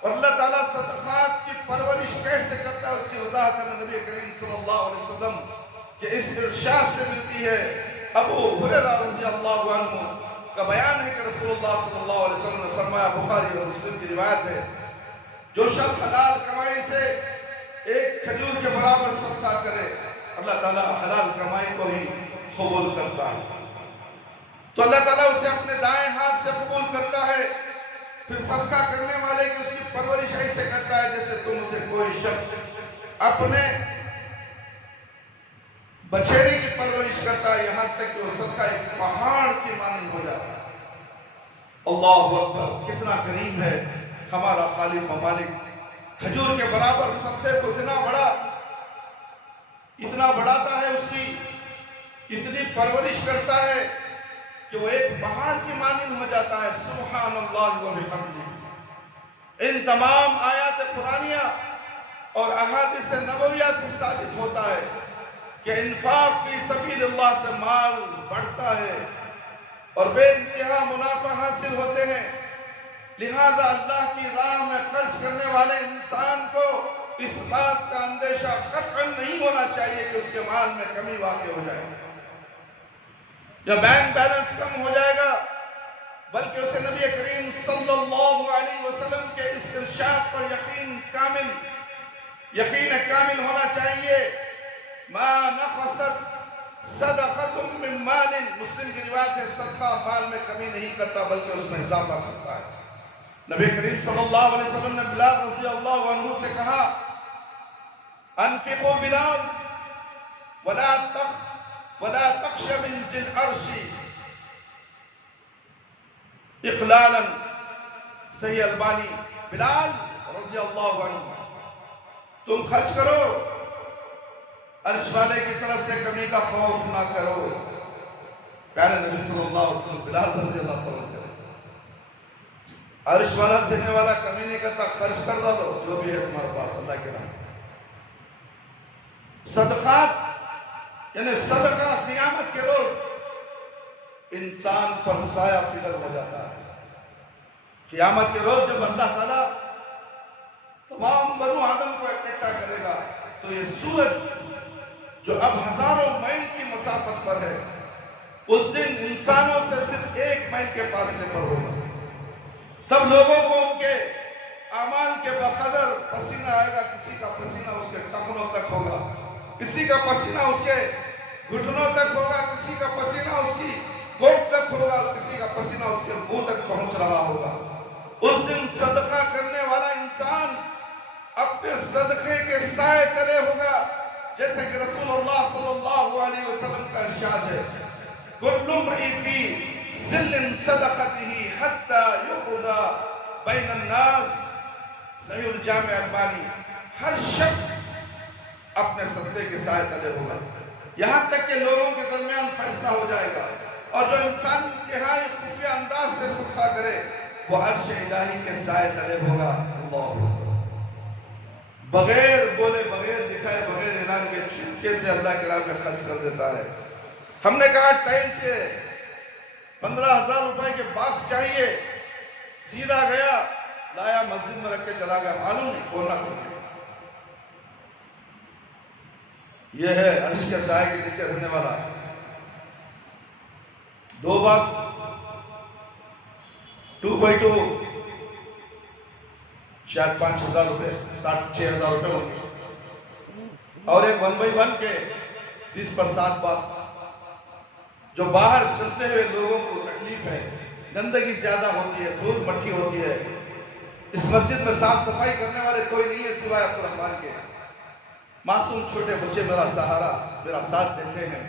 اور اللہ تعالیٰ صدقات کی پرورش کیسے کرتا ہے اس کی وضاحت ہمیں نبی کریم صلی اللہ علیہ وسلم کے اس ارشاد سے ملتی ہے۔ ابو ہریرہ رضی اللہ عنہ کا بیان ہے کہ رسول اللہ صلی اللہ علیہ وسلم نے فرمایا، بخاری اور مسلم کی روایت ہے، جو شخص حلال کمائی سے ایک کھجور کے برابر صدقہ کرے، اللہ تعالیٰ حلال کمائی کو ہی قبول کرتا ہے۔ تو اللہ تعالیٰ اسے اپنے دائیں ہاتھ سے قبول کرتا ہے، پھر صدقہ کرنے والے کی اس کی پرورش ایسے کرتا ہے جیسے تم اسے کوئی شخص اپنے بچھیرے کی پرورش کرتا ہے، یہاں تک کہ وہ صدقہ ایک پہاڑ کی مانند ہو جاتا ہے۔ اللہ اکبر، کتنا کریم ہے ہمارا خالق و مالک، کھجور کے برابر صدقے کو اتنا بڑھاتا ہے، اس کی اتنی پرورش کرتا ہے کہ وہ ایک پہاڑ کی مانند ہو جاتا ہے۔ سبحان اللہ و بحمدہ۔ ان تمام آیات قرآنیہ اور احادیث نبویہ سے ثابت ہوتا ہے کہ انفاق فی سبیل اللہ سے مال بڑھتا ہے اور بے انتہا منافع حاصل ہوتے ہیں۔ لہذا اللہ کی راہ میں خرچ کرنے والے انسان کو اس بات کا اندیشہ قطعاً نہیں ہونا چاہیے کہ اس کے مال میں کمی واقع ہو جائے یا بینک بیلنس کم ہو جائے گا، بلکہ اسے نبی کریم صلی اللہ علیہ وسلم کے اس ارشاد پر یقین کامل ہونا چاہیے۔ ما نقصت صدقۃ من مال، مسلم کی روایت ہے، صدقہ مال میں کمی نہیں کرتا بلکہ اس میں اضافہ کرتا ہے۔ نبی کریم صلی اللہ علیہ وسلم نے بلال رضی اللہ عنہ سے کہا، انفقوا بلال ولا تخش من ذی العرش اقلالا۔ صحیح البانی، بلال رضی اللہ عنہ تم خرچ کرو، عرش والے کی طرف سے کمی کا خوف نہ کرو۔ پیارے نبی صلی اللہ علیہ وسلم بلال رضی اللہ عنہ عرش والا دینے والا کمی نہیں کرتا، خرچ کر دو جو بھی ہے تمہارے پاس اللہ کے نام۔ صدقات یعنی صدقہ قیامت کے روز انسان پر سایہ فکر ہو جاتا ہے۔ قیامت کے روز جب اللہ تعالیٰ تمام بنو آدم کو اکٹھا کرے گا تو یہ سورج جو اب ہزاروں میل کی مسافت پر ہے، اس دن انسانوں سے صرف 1 میل کے فاصلے پر ہوگا۔ تب لوگوں کو ان کے اعمال کے بقدر پسینہ آئے گا، کسی کا پسینہ اس کے ٹخنوں تک ہوگا، کسی کا پسینہ اس کے گھٹنوں تک ہوگا، کسی کا پسینہ اس کی تک ہوگا، کسی کا پسینہ اس کے منہ تک پہنچ رہا ہوگا۔ اس دن صدقہ کرنے والا انسان اپنے صدقے کے سائے تلے ہوگا، جیسے کہ رسول اللہ صلی اللہ علیہ وسلم کا ارشاد ہے، کل امرئ فی ظل صدقتہ حتی یقضی بین الناس، صحیح الجامع البانی۔ ہر شخص اپنے صدقے کے سائے تلے ہوگا یہاں تک کہ لوگوں کے درمیان فیصلہ ہو جائے گا، اور جو انسان انتہائی خفیہ انداز سے صدقہ کرے وہ عرش الہی کے سائے تلے ہوگا۔ اللہ بغیر بولے، بغیر دکھائے، بغیر اعلان کے چٹکے سے اللہ کے راہ میں خرچ کر دیتا ہے۔ ہم نے کہا ٹائل سے 15,000 روپے کے باکس چاہیے، سیدھا گیا لایا مسجد میں رکھ کے چلا گیا، معلوم نہیں کھولنا کھولنا۔ یہ ہے عرش کے سائے کے نیچے رہنے والا۔ 2 باکس 2x2 شاید 5,000 روپے، 6,000 روپے ہوں گے، اور ایک 1x1 کے 20x7 باکس۔ جو باہر چلتے ہوئے لوگوں کو تکلیف ہے، گندگی زیادہ ہوتی ہے، دھول مٹی ہوتی ہے، اس مسجد میں صاف صفائی کرنے والے کوئی نہیں ہے سوائے عبدالرحمان کے۔ معصوم چھوٹے بچے میرا سہارا، میرا ساتھ دیتے ہیں۔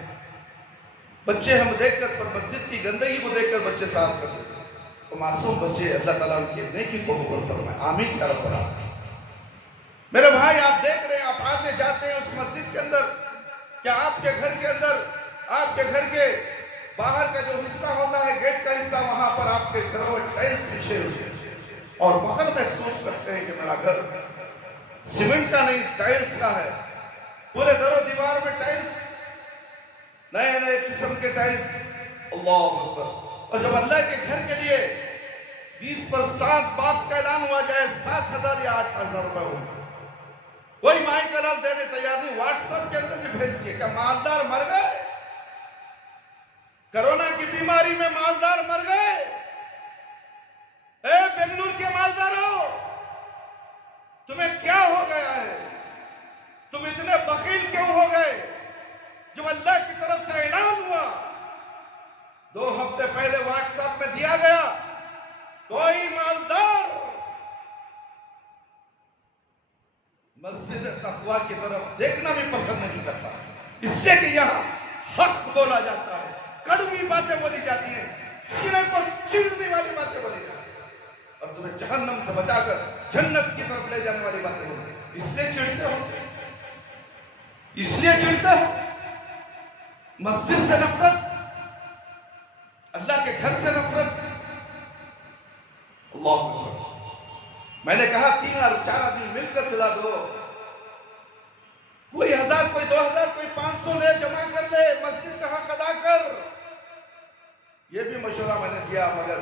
بچے ہم دیکھ کر، پر مسجد کی گندگی کو دیکھ کر بچے صاف کر دیتے ہیں۔ تو معصوم بچے اللہ تعالیٰ ان کی نیکی کو قبول فرمائے، آمین یا رب العالمین۔ میرے بھائی آپ دیکھ رہے ہیں، آپ آتے جاتے ہیں اس مسجد کے اندر، کیا آپ کے گھر کے اندر، آپ کے گھر کے باہر کا جو حصہ ہوتا ہے، گیٹ کا حصہ، وہاں پر آپ کے گھروں میں ٹائلز بچھے ہوئے اور فخر محسوس کرتے ہیں کہ میرا گھر سیمنٹ کا نہیں ٹائلز کا ہے، پورے در و دیوار میں ٹائلز، نئے نئے قسم کے ٹائلز۔ اللہ اکبر۔ اور جب اللہ کے گھر کے لیے 20x7 باکس کا اعلان ہوا جائے 7,000 یا 8,000 روپے ہوگا، کوئی مائی کا لال دینے تیار نہیں، واٹس ایپ کے اندر بھی بھیج دیے۔ کیا مالدار مر گئے؟ کرونا کی بیماری میں مالدار مر گئے؟ اے بنگلور کے مالداروں، تمہیں کیا ہو گیا ہے؟ تم اتنے بخیل کیوں ہو گئے؟ جب اللہ کی طرف سے اعلان ہوا 2 ہفتے پہلے واٹس ایپ میں دیا گیا، کوئی مالدار مسجد تقویٰ کی طرف دیکھنا بھی پسند نہیں کرتا، اس لیے کہ یہاں حق بولا جاتا ہے، کڑوی باتیں بولی جاتی ہیں، سینے کو چیرنے والی باتیں بولی جاتی ہیں، اور تمہیں جہنم سے بچا کر جنت کی طرف لے جانے والی باتیں بولی جاتی ہیں۔ اس لیے چڑھتے ہو، اس لیے چڑھتے ہو، مسجد سے نفرت، اللہ کے گھر سے نفرت۔ اللہ اکبر۔ میں نے کہا 3 اور 4 آدمی مل کر دلا دو، کوئی 1000 کوئی 2000 کوئی 500 لے، جمع کر لے، مسجد کا حق ادا کر۔ یہ بھی مشورہ میں نے دیا، مگر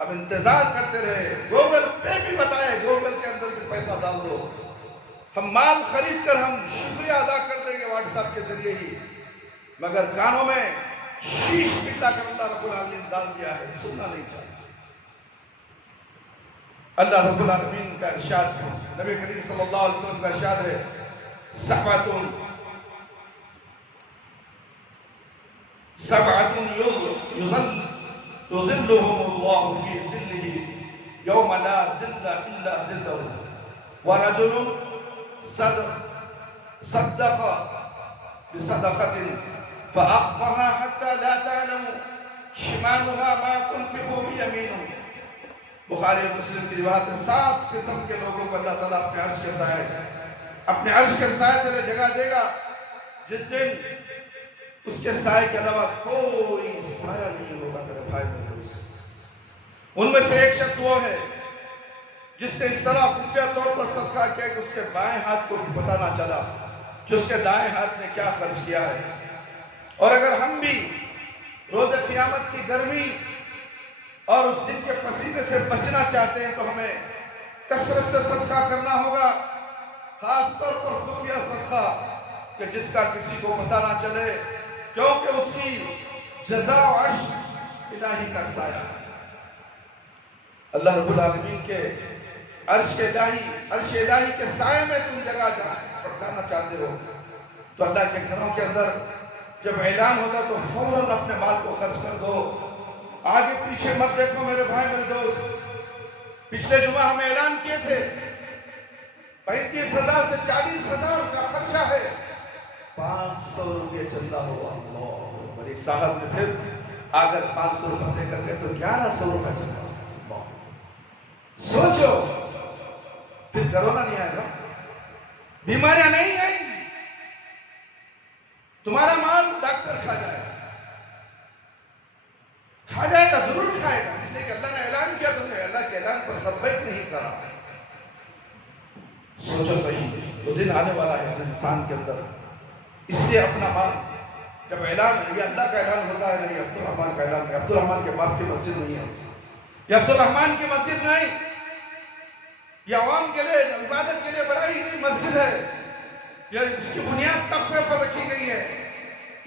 ہم انتظار کرتے رہے۔ گوگل پے بھی بتائے، گوگل کے اندر بھی پیسہ ڈال دو، ہم مال خرید کر ہم شکریہ ادا کر دیں گے واٹس ایپ کے ذریعے ہی، مگر کانوں میں شیش پٹا کر اللہ رب العالمین ڈال دیا ہے، سننا نہیں چاہیے۔ اللہ رب العالمین کا ارشاد ہے، نبی کریم صلی اللہ علیہ وسلم کا ارشاد ہے، سبعۃ یظلهم اللہ فی ظلہ یوم لا ظل الا ظلہ، ورجل صدق بصدقة فأخفاها حتى لا تعلم شمالها ما تنفق بيمينه۔ بخاری اور مسلم کی روایت ہے، 7 قسم کے لوگوں کو اللہ تعالیٰ اپنے عرش کے سائے، اپنے عرش کے سائے تلے جگہ دے گا، جس دن اس کے سائے کے علاوہ کوئی سایہ نہیں ہوگا۔ میرے بھائی میرے دوست، ان میں سے ایک شخص وہ ہے جس نے اس طرح خفیہ طور پر صدقہ کیا کہ اس کے بائیں ہاتھ کو بھی پتہ نہ چلا کہ اس کے دائیں ہاتھ نے کیا خرچ کیا ہے۔ اور اگر ہم بھی روز قیامت کی گرمی اور اس دن کے پسینے سے بچنا چاہتے ہیں تو ہمیں کثرت سے صدقہ کرنا ہوگا، خاص طور پر خفیہ صدقہ کہ جس کا کسی کو پتہ نہ چلے، کیونکہ اس کی جزا و عرش الہی کا سایہ ہے۔ اللہ رب العالمین کے عرش الہی کے سائے میں تم جگہ جانا چاہتے ہو تو اللہ کے گھروں کے اندر جب اعلان ہوتا تو فوراً اپنے مال کو کو خرچ کر دو. آگے پیچھے مت دیکھو میرے بھائی میرے دوست. پچھلے جمعہ ہم اعلان کیے تھے 35,000 سے 40,000 کا خرچہ ہے. 500 روپے چندہ ہوا. اللہ. اور ایک صاحب نے پھر اگر 500 روپے دے کر گئے تو 1100 روپے چندہ ہوا. سوچو پھر کرونا نہیں آئے گا, بیماریاں نہیں آئیں گی, تمہارا مال ڈاکٹر کھا جائے گا ضرور کھائے گا, اس لیے کہ اللہ نے اعلان کیا, تم نے اللہ کے اعلان پر لبیک نہیں کرا. سوچو صحیح وہ دن آنے والا ہے ہر انسان کے اندر. اس لیے اپنا مال جب اعلان, یہ اللہ کا اعلان ہوتا ہے نہیں, عبد الرحمان کا اعلان ہے. عبد الرحمان کے باپ کی مسجد نہیں ہے, یہ عبد الرحمان کی مسجد نہیں, یہ عوام کے لیے عبادت کے لیے بنائی گئی مسجد ہے. یہ اس کی بنیاد تقوی پر رکھی گئی ہے.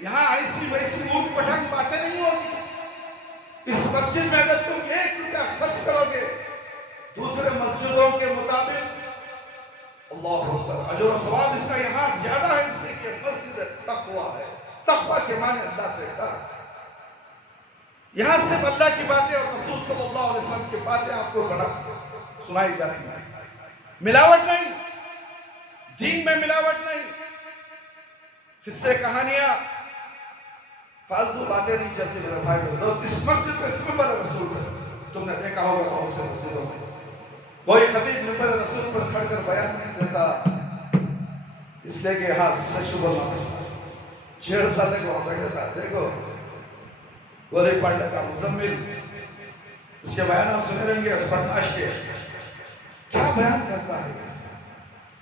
یہاں ایسی ویسی اوٹ پٹھنگ باتیں نہیں ہوتی. اس مسجد میں اگر تم 1 روپیہ خرچ کرو گے دوسرے مسجدوں کے مطابق, اللہ اکبر, اجر و ثواب اس کا یہاں زیادہ ہے, اس لیے کہ مسجد تقوی ہے. تقوی کے معنی اللہ سے ڈر. یہاں صرف اللہ کی باتیں اور رسول صلی اللہ علیہ وسلم کی باتیں آپ کو بڑا سنائی جاتی ہیں. ملاوٹ نہیں, دین میں ملاوٹ نہیں, قصے کہانیاں فالتو باتیں نہیں چلتی میرے بھائی میرے دوست. اس مسجد میں منبر رسول ہے, تم نے دیکھا ہوگا بہت سے مسجدوں میں کوئی خطیب منبر رسول پر کھڑ کر بیان نہیں دیتا, اس لیے کہ یہاں سچ بولنا چھیڑ ڈالنے کو ہم دیتا. دیکھو گوری پانڈے کا مزمل, اس کے بیانات سنے رہیں گے, اس برداشت کے کیا بیان کرتا ہے,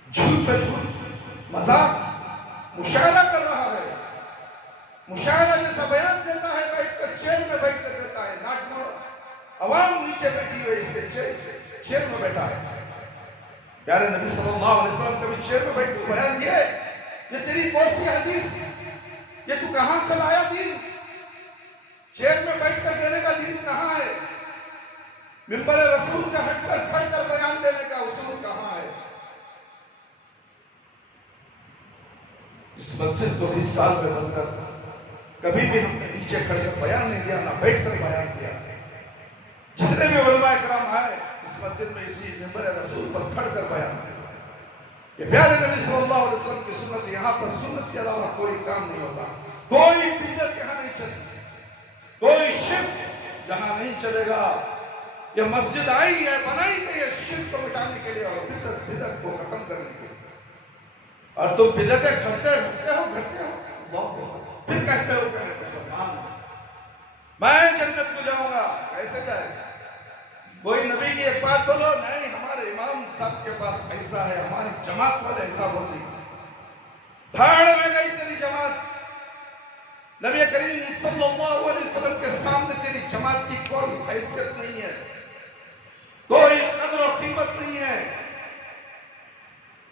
جھوٹ پہ جھوٹ, مذاق, مشاعرہ کر رہا ہے. مشاعرہ جیسا بیان دیتا ہے, بیٹھ کر چیئر میں بیٹھ کر دیتا ہے. ناٹمار عوام نیچے بیٹھی ہوئی, اس کے چیئر میں بیٹھا ہے. پیارے نبی صلی اللہ علیہ وسلم کبھی چیئر میں بیٹھ کر بیان دیے, یہ تیری کون سی حدیث, یہ تو کہاں سے لایا دین؟ چیئر میں بیٹھ کر دینے کا دین کہاں ہے؟ منبر رسول سے ہٹ کر کھڑ کر بیان دینے کا اصول کہاں ہے؟ اس مسجد کو 20 سال میں بند کر کبھی بھی ہم نے نیچے کھڑ کر بیان نہیں دیا, نہ بیٹھ کر بیان دیا. جتنے بھی علماء کرام آئے اس مسجد میں اسی منبر رسول پر کھڑ کر بیان دیا. یہ پیارے نبی صلی اللہ علیہ وسلم کی سنت, یہاں پر سنت کے علاوہ کوئی کام نہیں ہوتا. کوئی بدعت یہاں نہیں چلتی, کوئی شرک یہاں نہیں چلے گا. یہ مسجد آئی ہے, بنائی گئی ہے شرک کو مٹانے کے لیے اور بدعت کو ختم کرنے کے لیے. اور تم بدعتیں کرتے ہو, پھر کہتے ہو کہ مسلمان میں جنت کو جاؤں گا. کیسے جائے گا؟ کوئی نبی کی ایک بات بولو, نہیں ہمارے امام صاحب کے پاس ایسا ہے, ہماری جماعت والے ایسا بول رہی ہے. بھاڑ میں گئی تیری جماعت. نبی کریم صلی اللہ علیہ وسلم کے سامنے تیری جماعت کی کوئی حیثیت نہیں ہے, کوئی قدر و قیمت نہیں ہے.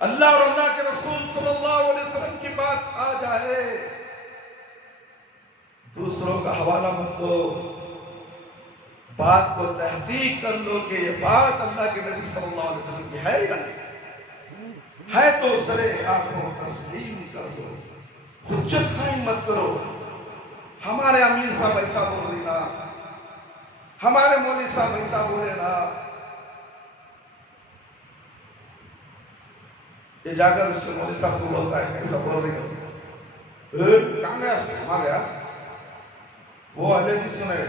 اللہ اور اللہ کے رسول صلی اللہ علیہ وسلم کی بات آ جائے, دوسروں کا حوالہ مت دو, بات کو تحقیق کر لو کہ یہ بات اللہ کے نبی صلی اللہ علیہ وسلم کی ہے یا نہیں ہے, تو سرے آنکھوں تسلیم کر دو. حجت قائم مت کرو. ہمارے امیر صاحب ایسا بول رہی نا, ہمارے مولوی صاحب ایسا بولے نا. یہ جا کر اس کے مولوی صاحب کو بولتا ہے کیسا بول رہی ہے, کہاں گیا, کہاں گیا, وہ اہل حدیث میں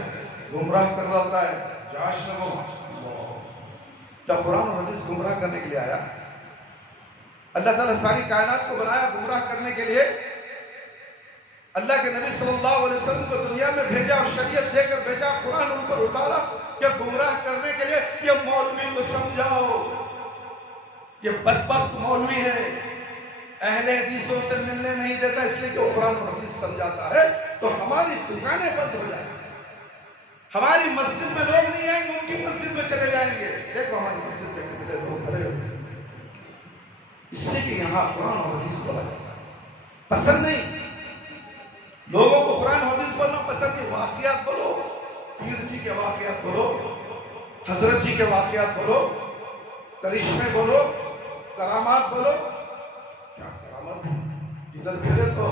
گمراہ کر رہا ہے. جاش نگو, کیا قرآن اور حدیث گمراہ کرنے کے لیے آیا؟ اللہ تعالیٰ ساری کائنات کو بنایا گمراہ کرنے کے لیے. اللہ کے نبی صلی اللہ علیہ وسلم کو دنیا میں بھیجا اور شریعت دے کر بھیجا, قرآن ان پر اتارا کہ گمراہ کرنے کے لیے. یہ مولوی کو سمجھاؤ, یہ بدبخت مولوی ہے, اہل حدیثوں سے ملنے نہیں دیتا, اس لیے کہ وہ قرآن اور حدیث سمجھاتا ہے. تو ہماری دکانیں بند ہو جائیں, ہماری مسجد میں لوگ نہیں آئیں گے, ان کی مسجد میں چلے جائیں گے. دیکھو ہماری مسجد میں کتنے لوگ بھرے ہوئے, اس لیے کہ یہاں قرآن اور حدیث بولا جاتا ہے. پسند نہیں لوگوں کو قرآن حدیث بولنا پسند نہیں. واقعات بولو, پیر جی کے واقعات بولو, حضرت جی کے واقعات بولو, کرشمے بولو, کرامات بولو. کیا کرامات, ادھر پھرے تو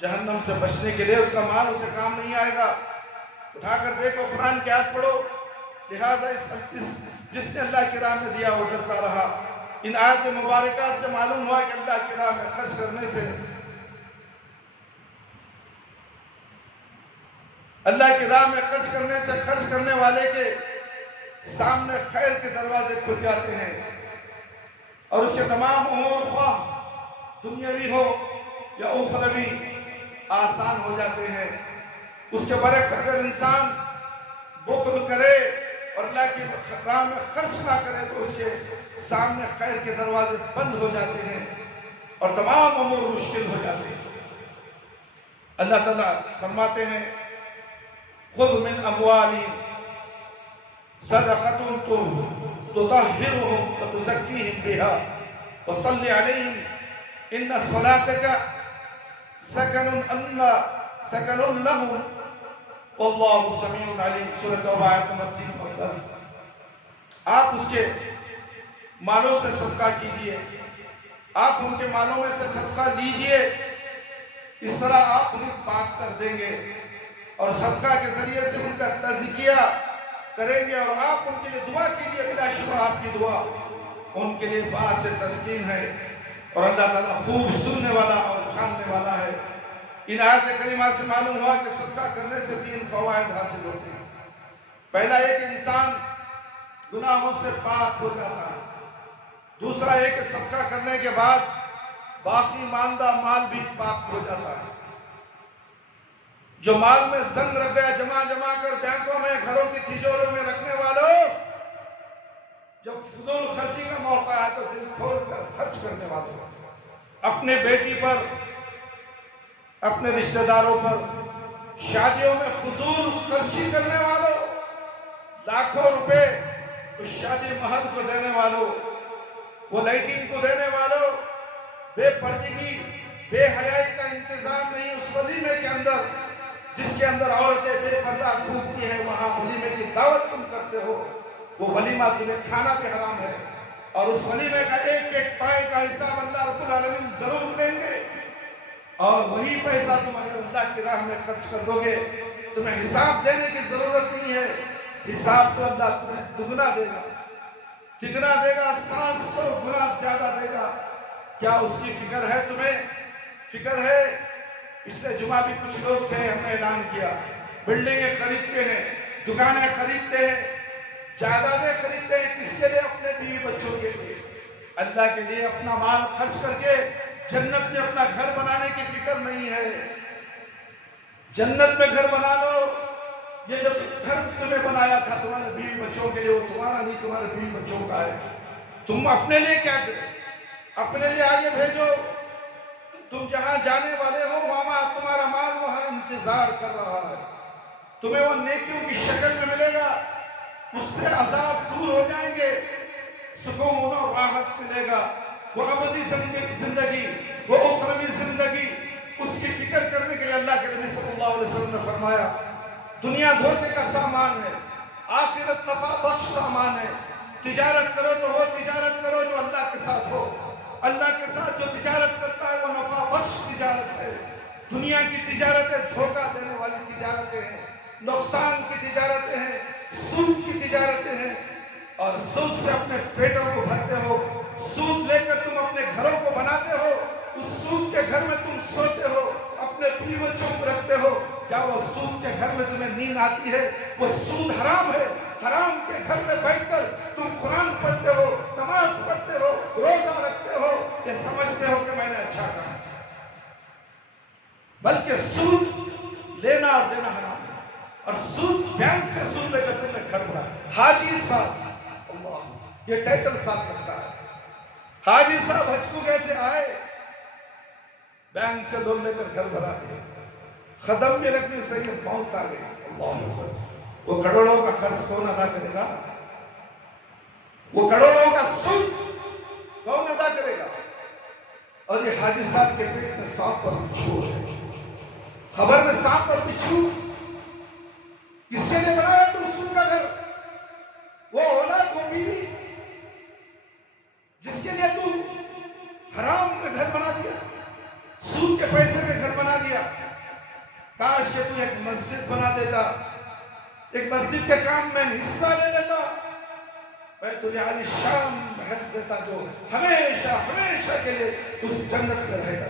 جہنم سے بچنے کے لیے اس کا مال اسے کام نہیں آئے گا۔ اٹھا کر دیکھو، قرآن کی آیت پڑھو، لہٰذا جس نے اللہ کی راہ میں دیا وہ ڈرتا رہا۔ ان آیت مبارکات سے معلوم ہوا کہ اللہ کی راہ میں خرچ کرنے سے، اللہ کی راہ میں خرچ کرنے سے خرچ کرنے والے کے سامنے خیر کے دروازے کھل جاتے ہیں، اور اس کے تمام امور خواہ دنیاوی ہو یا اخروی آسان ہو جاتے ہیں۔ اس کے برعکس اگر انسان بخل کرے اور اللہ کی راہ میں خرچ نہ کرے تو اس کے سامنے خیر کے دروازے بند ہو جاتے ہیں اور تمام امور مشکل ہو جاتے ہیں۔ اللہ تعالیٰ فرماتے ہیں خذ من اموالهم صدقۃ تطہرهم وتزکیہم بها وصل علیہم ان صلاتک سکن لہم واللہ سمیع علیم۔ سورۃ توبہ آیت نمبر 3 اور 10۔ آپ اس کے مالوں سے صدقہ کیجئے، آپ ان کے مالوں میں سے صدقہ لیجئے، اس طرح آپ انہیں پاک کر دیں گے اور صدقہ کے ذریعے سے ان کا تزکیہ کریں گے، اور آپ ان کے لیے دعا کیجئے، بلا شبہ آپ کی دعا ان کے لیے باعث تسکین ہے، اور اللہ تعالیٰ خوب سننے والا اور جاننے والا ہے۔ ان آیت کریمہ سے معلوم ہوا کہ صدقہ کرنے سے 3 فوائد حاصل ہوتے ہیں۔ پہلا یہ کہ انسان گناہوں سے پاک ہو جاتا ہے، دوسرا یہ کہ صدقہ کرنے کے بعد باقی ماندہ مال بھی پاک ہو جاتا ہے۔ جو مال میں زنگ رکھ گیا جمع کر بینکوں میں، گھروں کی تجوروں میں رکھنے والوں، جب فضول خرچی کا موقع ہے تو دل کھول کر خرچ کرنے والوں، اپنے بیٹی پر، اپنے رشتہ داروں پر، شادیوں میں فضول خرچی کرنے والوں، لاکھوں روپے اس شادی مہر کو دینے والوں، وہ لائٹنگ کو دینے والوں، بے پردگی بے حیائی کا انتظام نہیں اس ولیمے کے اندر جس کے اندر عورتیں بے پردہ گھومتی ہیں، وہاں ولیمے کی دعوت تم کرتے ہو، وہ ولیمہ تمہیں کھانا بھی حرام ہے، اور اس ولیمے کا ایک ایک پائے کا حساب اللہ رب العالمین ضرور دیں گے، اور وہی پیسہ تم اگر اللہ کی راہ میں خرچ کر دو گے، تمہیں حساب دینے کی ضرورت نہیں ہے، حساب تو اللہ تمہیں دگنا دے گا، تگنا دے گا، 700 گنا زیادہ دے گا۔ کیا اس کی فکر ہے تمہیں؟ فکر ہے؟ پچھلے جمعہ بھی کچھ لوگ تھے، ہم نے اعلان کیا، بلڈنگیں خریدتے ہیں، دکانیں خریدتے ہیں، جائیدادیں خریدتے ہیں، کس کے لیے؟ اپنے بیوی بچوں کے لیے۔ اللہ کے لیے اپنا مال خرچ کر کے جنت میں اپنا گھر بنانے کی فکر نہیں ہے۔ جنت میں گھر بنا لو، یہ جو گھر تمہیں بنایا تھا تمہارے بیوی بچوں کے لیے، وہ تمہارا نہیں، تمہارے بیوی بچوں کا ہے۔ تم اپنے لیے کیا کرے؟ اپنے لیے آگے بھیجو، تم جہاں جانے والے ہو وہاں تمہارا مال وہاں انتظار کر رہا ہے، تمہیں وہ نیکیوں کی شکل میں ملے گا، اس سے عذاب دور ہو جائیں گے، سکون اور راحت ملے گا، وہ ابدی زندگی، وہ اخروی زندگی، اس کی فکر کرنے کے لیے اللہ کے نبی صلی اللہ علیہ وسلم نے فرمایا دنیا دھوکے کا سامان ہے، آخرت نفع بخش سامان ہے۔ تجارت کرو تو وہ تجارت کرو جو اللہ کے ساتھ ہو، اللہ کے ساتھ جو تجارت کرتا ہے وہ نفع بخش تجارت ہے۔ دنیا کی تجارتیں دھوکہ دینے والی تجارتیں ہیں، نقصان کی تجارتیں ہیں، سود کی تجارتیں ہیں، اور سود سے اپنے پیٹوں کو بھرتے ہو، سود لے کر تم اپنے گھروں کو بناتے ہو، اس سود کے گھر میں تم سوتے ہو، اپنے بیوی بچوں کو رکھتے ہو، کیا وہ سود کے گھر میں تمہیں نیند آتی ہے؟ وہ سود حرام ہے۔ حرام کے گھر میں بیٹھ کر تم قرآن پڑھتے ہو، نماز پڑھتے ہو، روزہ رکھتے ہو، یہ سمجھتے ہو کہ میں نے اچھا کہا، بلکہ سود لینا اور دینا حرام ہے، اور سود بینک سے سود لے کر تم نے گھر بنا۔ حاجی صاحب، اللہ، یہ ٹائٹل ساتھ لگتا ہے، حاجی صاحب حج کو گئے تھے، آئے بینک سے لون لے کر گھر بنا دیا، قدم میں رکھنے سے یہ موت آ گئی۔ اللہ اکبر، وہ کروڑوں کا خرچ کون ادا کرے گا؟ وہ کروڑوں کا سود کون ادا کرے گا؟ اور یہ حاجی صاحب کے پیٹ میں سانپ اور بچھو ہے، خبر میں سانپ اور بچھو، کس نے بنایا تو سود کا گھر؟ وہ اولاد، وہ بیوی جس کے لیے تو حرام میں گھر بنا دیا، سود کے پیسے میں گھر بنا دیا۔ مسجد بنا دیتا, ایک مسجد کے کام میں حصہ لے لیتا, بیت العالی شام بھیج دیتا جو ہمیشہ ہمیشہ کے لیے اس جنت میں رہے گا.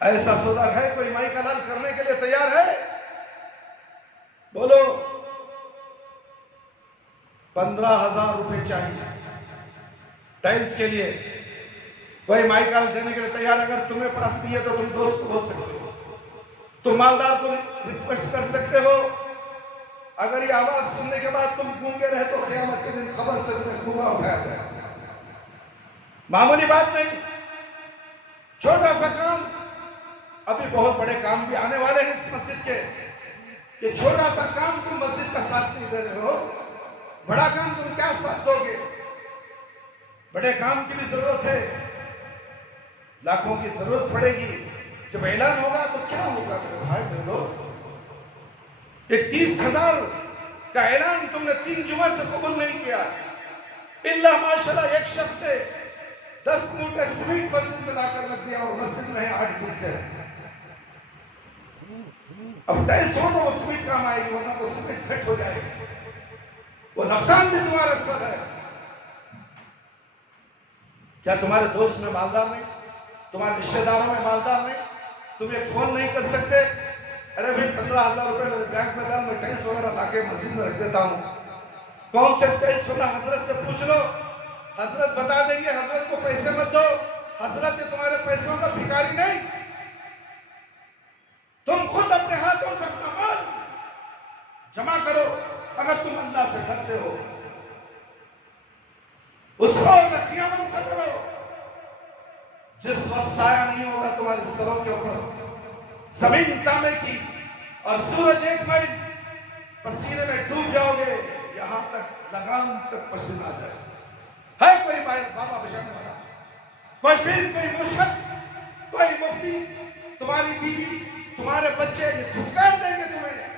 ایسا سودا ہے کوئی مائی کا لال کرنے کے لیے تیار ہے؟ بولو. 15,000 روپے چاہیے ٹائلز کے لیے, کوئی مائی کا لال دینے کے لیے تیار؟ اگر تمہیں پاس بھی ہے تو تم دوست کو بول سکتے ہو, تم مالدار کو ریکویسٹ کر سکتے ہو. اگر یہ آواز سننے کے بعد تم گونگے رہے تو قیامت کے دن خبر سے تمہیں گونگا اٹھایا گیا. معمولی بات نہیں, چھوٹا سا کام. ابھی بہت بڑے کام بھی آنے والے ہیں اس مسجد کے. یہ چھوٹا سا کام تم مسجد کا ساتھ نہیں دے رہے ہو, بڑا کام تم کیا ساتھ دو گے؟ بڑے کام کی بھی ضرورت ہے, لاکھوں کی ضرورت پڑے گی. جب اعلان ہوگا تو کیا ہوگا میرے بھائی میرے دوست؟ ایک 30,000 کا اعلان تم نے 3 جمعہ سے قبول نہیں کیا. اللہ ماشاءاللہ ایک شخص نے 10 موٹے سیمنٹ مسجد میں لا کر رکھ دیا اور مسجد میں 8 دن سے. اب 250 تو وہ سیمنٹ کام آئے گی, ورنہ تو سیمنٹ پھٹ ہو جائے گی. وہ نقصان بھی تمہارا سر ہے. کیا تمہارے دوست میں مالدار نہیں؟ تمہارے رشتہ داروں میں مالدار نہیں؟ تم ایک فون نہیں کر سکتے؟ ارے بھائی 15,000 روپے میرے بینک میں ڈال, میں ٹائلس وغیرہ لا کے مسجد میں رکھ دیتا ہوں. کون سے ٹائلس ہونا؟ حضرت سے پوچھ لو, حضرت بتا دیں گے. حضرت کو پیسے مت دو, حضرت نے تمہارے پیسوں کا بھکاری نہیں. تم خود اپنے ہاتھوں سے اپنا مال جمع کرو اگر تم اللہ سے ڈرتے ہو. اس روز قیامت سے کرو جس وقت سایہ نہیں ہوگا تمہارے سروں کے اوپر, زمین تانبے کی اور سورج 1 میل, پسینے میں ڈوب جاؤ گے یہاں تک لگام تک پسینہ آ جائے. ہے کوئی بابا بشانے والا, کوئی پیر, کوئی مرشد, کوئی مفتی, تمہاری بیوی, تمہارے بچے یہ دھتکار دیں گے تمہیں,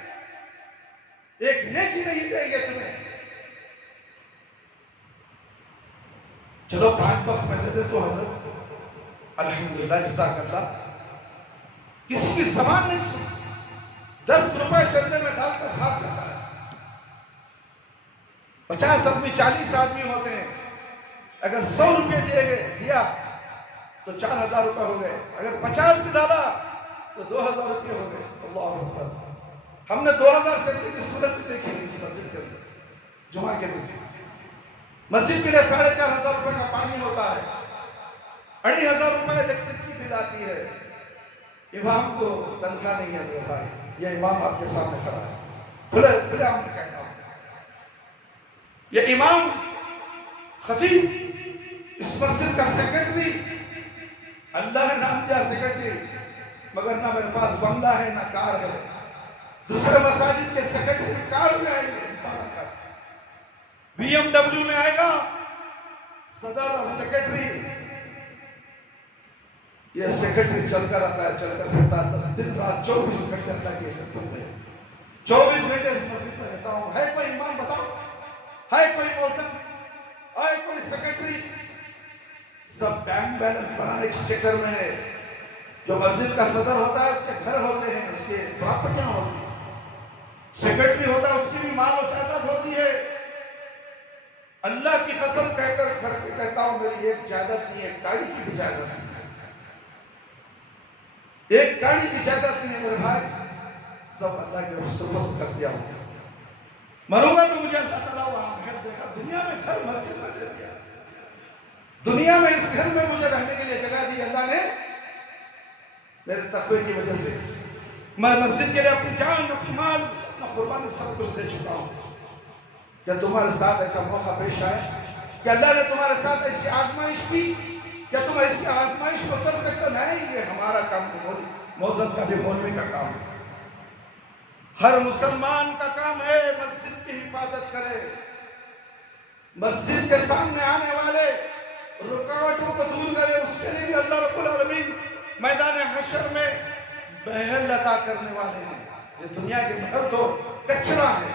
ایک نیکی نہیں دیں گے تمہیں. چلو 5 بخش میں دے دے تو حضرت الحمدللہ جزاک اللہ. کسی کی زبان نہیں سنتی, 10 روپے چندے میں ڈال کر بھاگ لیتا ہے. 50 آدمی 40 آدمی ہوتے ہیں, اگر 100 روپے دیا تو 4,000 روپے ہو گئے, اگر 50 بھی ڈالا تو 2,000 روپے ہو گئے. اللہ اکبر. ہم نے 2,000 چندے کی صورت دیکھی نہیں اس مسجد کے اندر. جمعہ کے دن مسجد کے لیے 4,500 روپے کا پانی ہوتا ہے, 2,500 روپے الیکٹرسٹی بل آتی ہے. امام کو تنخواہ نہیں ہے میرے بھائی. یہ امام آپ کے سامنے کھڑا ہے, کھلے عام میں کہتا ہوں, یہ امام خطیب اس مسجد کا سیکرٹری. اللہ نے نام دیا سیکرٹری, مگر نہ میرے پاس بنگلہ ہے نہ کار ہے. دوسرے مساجد کے سیکرٹری کار میں آئیں گے, BMW میں آئے گا صدر اور سیکرٹری. یہ سیکرٹری چل کر آتا ہے, چل کر پھرتا ہے, دن رات 24 گھنٹے اللہ کی عزت میں 24 گھنٹے اس مسجد میں رہتا ہوں. ہے کوئی امام بتاؤ, ہے کوئی موزن, ہے کوئی سیکرٹری؟ سب بینک بیلنس بنانے کے چکر میں ہے. جو مسجد کا صدر ہوتا ہے اس کے گھر ہوتے ہیں, اس کے پراپرٹیاں ہوتی ہیں. سیکرٹری ہوتا ہے اس کی بھی مال و جائیداد ہوتی ہے. اللہ کی قسم کہہ کر کہتا ہوں میری ایک جائیداد نہیں ہے, ایک گاڑی کی بھی جائیداد نہیں ہے, ایک گاڑی کی جائیداد نہیں ہے میرے بھائی. سب اللہ کے رسول کر دیا ہوں. مروں گا تو مجھے اللہ تعالیٰ وہاں گھر دے گا. دنیا میں گھر مسجد میں دے دیا, دنیا میں اس گھر میں مجھے رہنے کے لیے جگہ دی اللہ نے میرے تقوی کی وجہ سے. میں مسجد کے لیے اپنی جان, اپنی مال, اپنا قربانی سب کچھ دے چکا ہوں. کیا تمہارے ساتھ ایسا موقع پیش آئے کہ اللہ نے تمہارے ساتھ ایسی آزمائش کی؟ کیا تم ایسی آزمائش کو اتر سکتے؟ نہیں, یہ ہمارا کام ہے, موزن کا بھی مولوی کا کام ہے. ہر مسلمان کا کام ہے مسجد کی حفاظت کرے, مسجد کے سامنے آنے والے رکاوٹوں کو دور کرے. اس کے لیے بھی اللہ رب العالمین میدان حشر میں محل عطا کرنے والے ہیں. یہ دنیا کے محل تو کچرا ہے,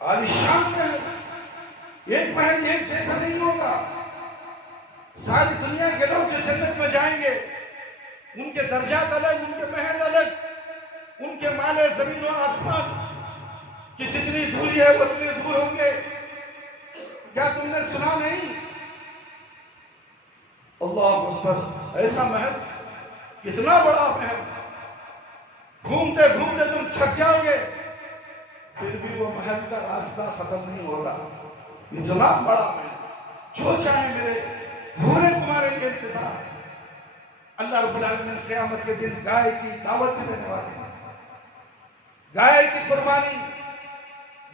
عالیشان محل. ایک محل ایک جیسا نہیں ہوگا. ساری دنیا کے لوگ جو جنت میں جائیں گے ان کے درجات الگ, ان کے محل الگ, ان کے مالے زمین و آسمان کی جتنی دوری ہے اتنے دور ہوں گے. کیا تم نے سنا نہیں؟ اللہ اکبر. ایسا محل، کتنا بڑا محل، گھومتے گھومتے تم تھک جاؤ گے پھر بھی وہ محل کا راستہ ختم نہیں ہوگا. اتنا بڑا محل، جو چاہے میرے پورے تمہارے لیے انتظار. اللہ رب العالمین قیامت کے دن گائے کی دعوت بھی دینے والے ہیں. گائے کی قربانی،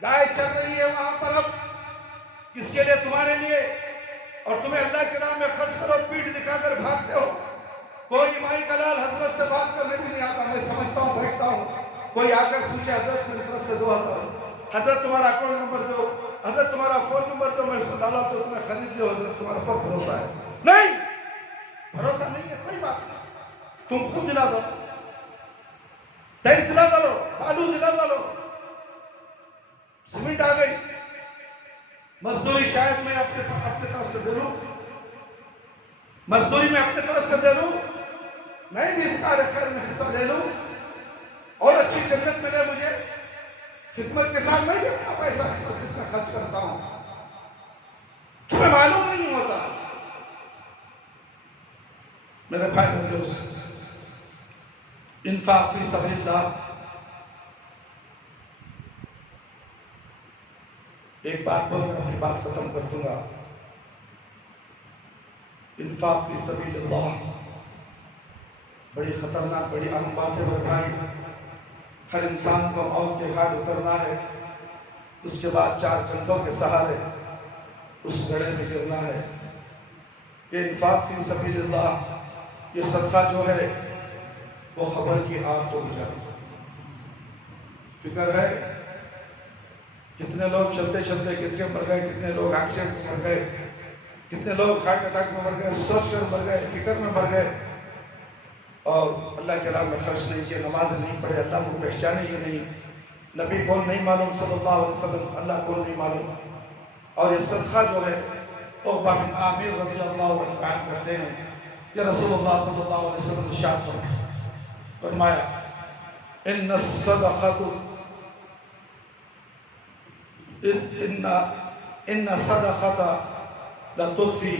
گائے چل رہی ہے وہاں پر اب کس کے لیے؟ تمہارے لیے. اور تمہیں اللہ کے نام میں خرچ کرو، پیٹھ دکھا کر بھاگتے ہو. کوئی مائی کلال حضرت سے بات کرنے بھی نہیں آتا. میں سمجھتا ہوں، دیکھتا ہوں، کوئی آ کر پوچھے حضرت میری طرف سے 2000، حضرت تمہارا اکاؤنٹ نمبر دو، حضرت تمہارا فون نمبر دو، میں ڈالا تو تمہیں خرید لو. حضرت تمہارے پر بھروسہ ہے؟ نہیں، بھروسہ نہیں ہے. کوئی بات نہیں، تم خود دلا دو، ٹائلس دلا ڈالو، بالو دلا ڈالو، سیمنٹ آ گئی، مزدوری شاید میں اپنے طرف سے دے دوں، مزدوری میں اپنے طرف سے دے دوں، میں بھی اس کار خیر میں حصہ لے لوں اور اچھی جنت ملے مجھے. خدمت کے ساتھ میں بھی اپنا پیسہ اس مسجد میں خرچ کرتا ہوں. تمہیں معلوم نہیں ہوتا میرے بھائی میرے دوست. انفاق فی سبیل اللہ. ایک بات بول کر اپنی بات ختم کر دوں گا. انفاق فی سبیل اللہ بڑی خطرناک، بڑی اہم بات ہے میرے بھائی. ہر انسان کو موت کے گھاٹ اترنا ہے، اس کے بعد 4 کندھوں کے سہارے اس گڑھے میں گرنا ہے. یہ انفاق فی سبیل اللہ، یہ صدقہ جو ہے وہ خبر کی آگ تو بجھا. فکر ہے کتنے لوگ چلتے چلتے گر کے مر گئے، کتنے لوگ ایکسیڈنٹ میں مر گئے، کتنے لوگ ہارٹ اٹیک میں مر گئے، سوچ کر مر گئے، فکر میں مر گئے، اور اللہ کے راہ میں خرچ نہیں کیے، نماز نہیں پڑھے، اللہ کو پہچانے ہی نہیں، نبی کون نہیں معلوم صلی اللہ علیہ وسلم، اللہ کون نہیں معلوم. اور یہ صدقہ جو ہے عقبہ بن عامر رضی اللہ عنہ بیان کرتے ہیں کہ رسول اللہ صلی اللہ علیہ وسلم نے ارشاد فرمایا ان الصدقۃ ان صدقۃ لتطفی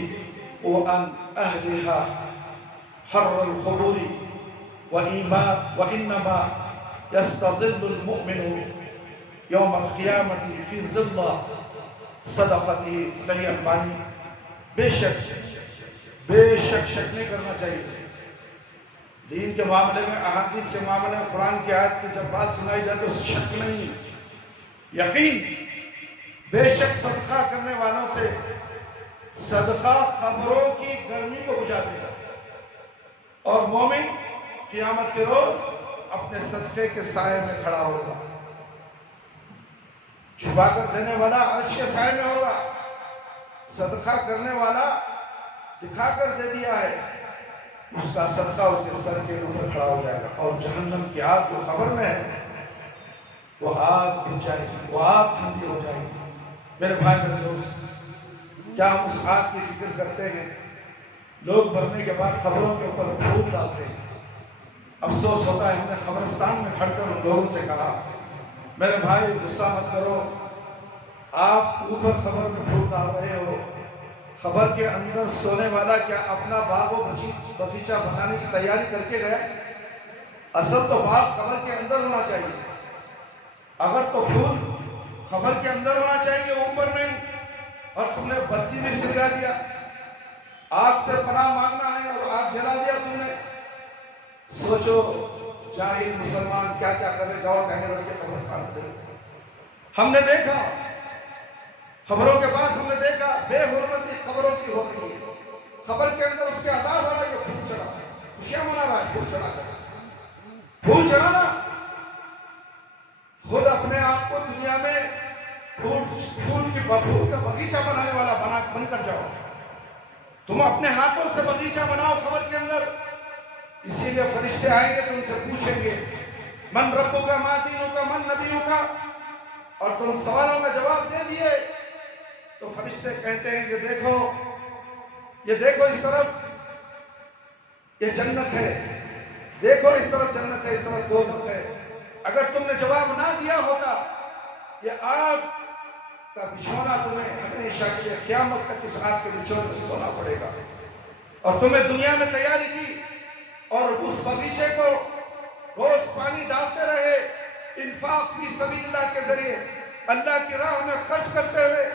عن اہلها حر القبور وانما يستظل المؤمن یوم القیامت فی ظل صدقتی. صحیح البانی. بے شک شک نہیں کرنا چاہیے دین کے معاملے میں، احادیث کے معاملے میں. قرآن کی آیت کی جب بات سنائی جائے تو شک نہیں، یقین. بے شک صدقہ کرنے والوں سے صدقہ قبروں کی گرمی کو بجھا دے گا، اور مومن قیامت کے روز اپنے صدقے کے سائے میں کھڑا ہوگا. چھپا کر دینے والا عرش کے سائے میں ہوگا، صدقہ کرنے والا دکھا کر دے دیا ہے، اس کا صدقہ اس کے سر کے اوپر کھڑا ہو جائے گا. اور جہنم کی آگ جو خبر میں ہے وہ آگ بجھ جائے گی، وہ آگ ٹھنڈی ہو جائے گی. میرے بھائی میرے دوست، کیا ہم اس آگ کی فکر کرتے ہیں؟ لوگ مرنے کے بعد قبروں کے اوپر پھول ڈالتے ہیں. افسوس ہوتا ہے ہم نے قبرستان میں کھڑ کر ان لوگوں سے کہا میرے بھائی غصہ مت کرو، آپ اوپر قبر میں پھول ڈال رہے ہو، قبر کے اندر سونے والا کیا اپنا باغ و بغیچہ بنانے کی تیاری کر کے گیا؟ اصل تو باغ قبر کے اندر ہونا چاہیے. اگر تو پھول قبر کے اندر ہونا چاہیے، اوپر نہیں. اور تم نے بتی میں سلگا دیا، آگ سے پناہ مانگنا ہے اور آگ جلا دیا تم نے. سوچو جاہل مسلمان کیا کیا کر رہے. جاؤ کہنے والے کے قبرستان سے ہم نے دیکھا، خبروں کے پاس ہم نے دیکھا بے حرمتی قبروں کی ہو رہی ہے. قبر کے اندر اس کے عذاب ہو رہا ہے، پھول چڑھا رہا ہے، خوشیاں منا رہا ہے. پھول چڑھا کر پھول چڑھانا، خود اپنے آپ کو دنیا میں پھول کا بغیچہ بنانے والا بن کر جاؤ. تم اپنے ہاتھوں سے بغیچہ بناؤ قبر کے اندر. اسی لیے فرشتے آئیں گے، تم سے پوچھیں گے من ربک ما دینک من نبیک، اور تم سوالوں کا جواب دے دیے تو فرشتے کہتے ہیں کہ یہ دیکھو اس طرف یہ جنت ہے، دیکھو اس طرف جنت ہے، اس طرف دوزخ ہے. اگر تم نے جواب نہ دیا ہوتا یہ آگ کا بچھونا تمہیں ہمیشہ کے لیے قیامت تک اس آگ کے بچھونے میں سونا پڑے گا. اور تمہیں دنیا میں تیاری کی اور اس باغیچے کو روز پانی ڈالتے رہے, انفاق فی سبیل اللہ کے ذریعے اللہ کی راہ میں خرچ کرتے ہوئے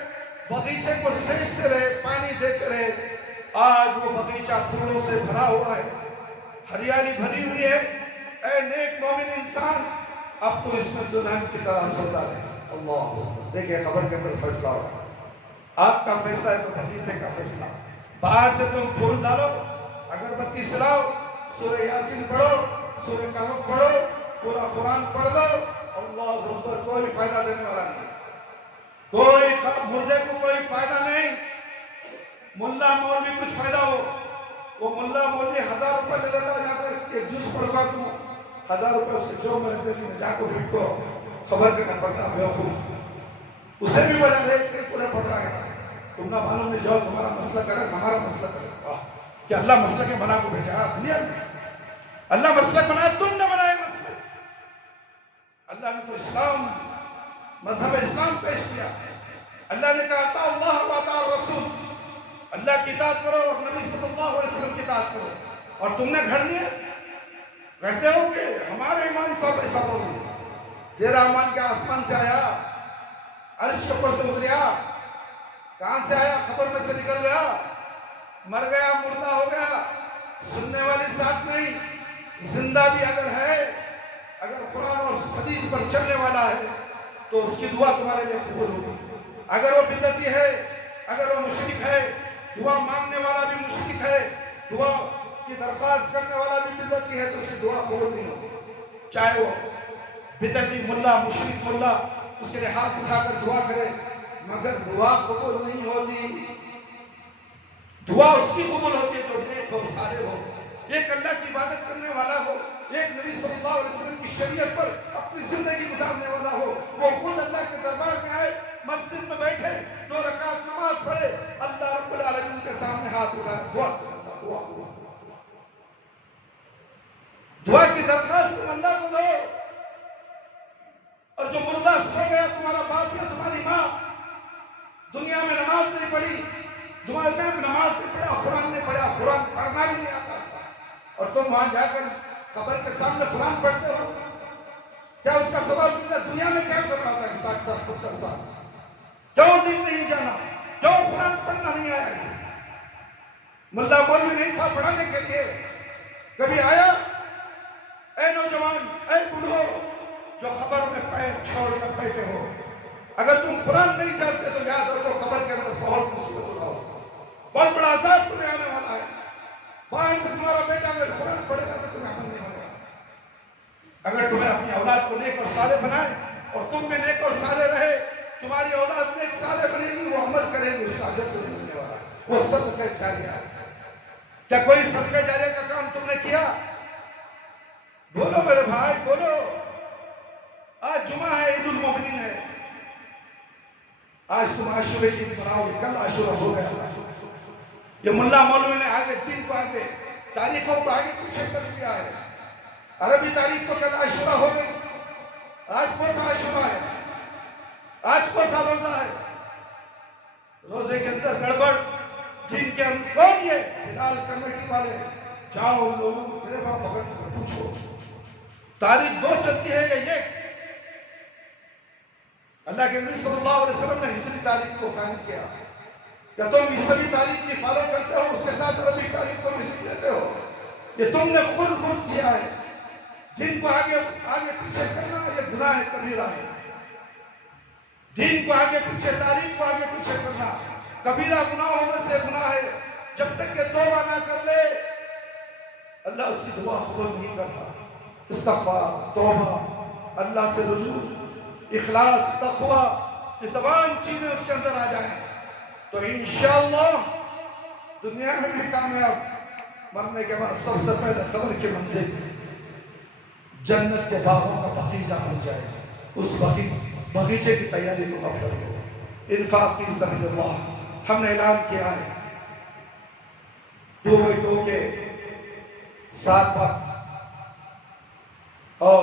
باغیچے کو سینچتے رہے, پانی دیتے رہے. آج وہ باغیچہ پھولوں سے بھرا ہوا ہے, ہریالی بھری ہوئی ہے. اے نیک مومن انسان, اب تو اس میں دلہن کی طرح سوتا رہے. اللہ دیکھیں خبر کے اندر فیصلہ ہو, آپ کا فیصلہ ہے تو باغیچے کا فیصلہ. باہر سے تم پھول ڈالو, اگربتی سلاؤ, سورہ یاسین پڑھو, سورہ کہف پڑھو, پورا قرآن پڑھ لو, اللہ اکبر, کوئی فائدہ دینے والا نہیں. کوئی مردے کو کوئی فائدہ نہیں. ملا مولوی کچھ فائدہ ہو, وہ ملا مولوی 1000 روپے لے لیتا, جا کر ایک جز پڑھوا تم 1000 روپے اس کے جو میں رکھتے تھی, جا کو بھیٹ کو خبر کرنا پڑتا بیوقوف. اسے بھی وجہ ہے کہ پورے پڑھ رہا ہے. تم نہ معلوم نہیں, جاؤ تمہارا مسئلہ کرے, ہمارا مسئلہ کرے. کہ اللہ مسئلہ کے بنا کو بھیجا دنیا میں, اللہ مسئلہ بنایا, تم نے بنایا مسئلہ. اللہ نے تو اسلام, مذہب اسلام پیش کیا. اللہ نے کہا اطاعوا اللہ واطاعوا الرسول, اللہ کی اطاعت کرو اور نبی صلی اللہ علیہ وسلم کی اطاعت کرو. اور تم نے گھڑ لیا, کہتے ہو کہ ہمارے امام صاحب ایسا بولے. تیرا ایمان کیا آسمان سے آیا, عرش کے اوپر سے اتریا, کہاں سے آیا, خبر میں سے نکل گیا, مر گیا, مردہ ہو گیا, سننے والی ذات نہیں. زندہ بھی اگر ہے, اگر قرآن اور حدیث پر چلنے والا ہے تو اس کی دعا تمہارے لیے قبول ہوگی. اگر وہ بدعتی ہے, اگر وہ مشرک ہے, دعا مانگنے والا بھی مشرک ہے, دعا کی درخواست کرنے والا بھی بدعتی ہے, تو اس کی دعا قبول نہیں ہوگی. چاہے وہ بدعتی ملا, مشرک ملا اس کے لیے ہاتھ اٹھا کر دعا کرے, مگر دعا قبول نہیں ہوتی. دعا اس کی قبول ہوتی ہے جو نیک ہو, صالح ہو, ایک اللہ کی عبادت کرنے والا ہو, ایک نبی صلی اللہ علیہ وسلم کی شریعت پر اپنی زندگی گزارنے والا ہو. وہ خود اللہ کے دربار میں آئے, مسجد میں بیٹھے, 2 رکعت نماز پڑھے, اللہ رب العالمین کے سامنے ہاتھ اٹھائے, دعا کی درخواست تم اللہ کو دو. اور جو مردہ سو گیا, تمہارا باپ یا تمہاری ماں, دنیا میں نماز نہیں پڑھی, تمہارے میں نماز نہیں پڑھا, قرآن نہیں پڑھا, قرآن پڑھنا بھی نہیں آتا, اور تم وہاں جا کر قبر کے سامنے قرآن پڑھتے ہو, کیا اس کا سبب ملتا؟ دنیا میں کیا کر رہا تھا کہ 60 سال 70 سال کیوں دین نہیں جانا, کیوں قرآن پڑھنا نہیں آیا؟ ایسے ملا مولوی نہیں تھا پڑھانے کے لیے, کبھی آیا؟ اے نوجوان, اے بوڑھو جو خبر میں پیر چھوڑ کر بیٹھے ہو, اگر تم قرآن نہیں جانتے تو یاد رکھو خبر کے اندر بہت مصیبت ہوگا, بہت بڑا عذاب تمہیں آنے والا ہے. باہر سے تمہارا بیٹا اگر قرآن پڑھے گا تو تمہیں عمل نہیں ہوگا. اگر تمہیں اپنی اولاد کو نیک اور صالح بنائے اور تم میں نیک اور صالح رہے, تمہاری اولاد نیک صالح بنے گی, وہ عمل کرے گی, اس کا اجر تمہیں ملنے والا ہے. وہ صدقہ جاریہ ہے. کیا کوئی صدقہ جاریہ کا کام تم نے کیا؟ بولو میرے بھائی, بولو. آج جمعہ ہے, عید المومنین ہے, آج تم عاشورے کی عید مناؤ گے, کل عاشورہ ہو گیا تھا. یہ ملا مولوی نے آگے دین کو آگے, تاریخوں کو آگے پیچھے کر دیا ہے. عربی تاریخ کو کل عاشورہ ہو گئی, آج کون سا عاشورہ ہے, آج کون سا روزہ ہے؟ روزے کے اندر گڑبڑ, جن کے اندر کون یہ ہلال کمیٹی والے, جاؤ لوگوں کو گریباں پکڑ کر پوچھو تاریخ 2 چلتی ہے یا 1؟ اللہ کے نبی صلی اللہ علیہ وسلم نے ہجری تاریخ کو قائم کیا. کیا تم عیسوی تاریخ کی فالو کرتے ہو, اس کے ساتھ عربی تاریخ کو بھی لکھ لیتے ہو؟ یہ تم نے خود کیا ہے. جن کو آگے پیچھے کرنا یہ گناہ کبیرہ ہے. دین کو آگے پیچھے, تاریخ کو آگے پیچھے کرنا کبیرہ گناہوں میں سے گناہ ہے. جب تک کہ توبہ نہ کر لے اللہ اس کی دعا قبول نہیں کرتا. استغفار, توبہ, اللہ سے رجوع, اخلاص, تقوی, یہ تمام چیزیں اس کے اندر آ جائیں تو انشاءاللہ دنیا میں بھی کامیاب, مرنے کے بعد سب سے پہلے قبر کی منزل جنت کے باغوں کا بغیچہ بن جائے. اس بغیچے کی تیاری کو اب کر لو. انفاق فی سبیل اللہ ہم نے اعلان کیا ہے 2x2 کے 7 باکس اور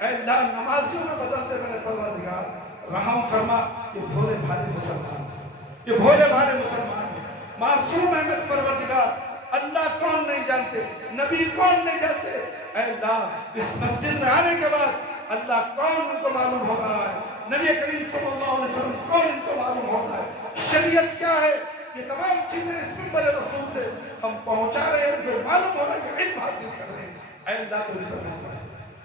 اے اللہ نمازیوں میں بدل دے میرے پروردگار، رحم فرما یہ بھولے بھالے مسلمان، یہ بھولے بھالے مسلمان معصوم ہے میرے پروردگار، اللہ کون نہیں جانتے، نبی کون نہیں جانتے، اے اللہ اس مسجد میں آنے کے بعد اللہ کون ان کو معلوم ہو رہا ہے، نبی کریم صلی اللہ علیہ وسلم کون ان کو معلوم ہو رہا ہے، شریعت کیا ہے، یہ تمام چیزیں اس منبر رسول سے ہم پہنچا رہے ہیں، جو معلوم ہو رہا ہے کہ علم حاصل کر رہے ہیں، اے اللہ تو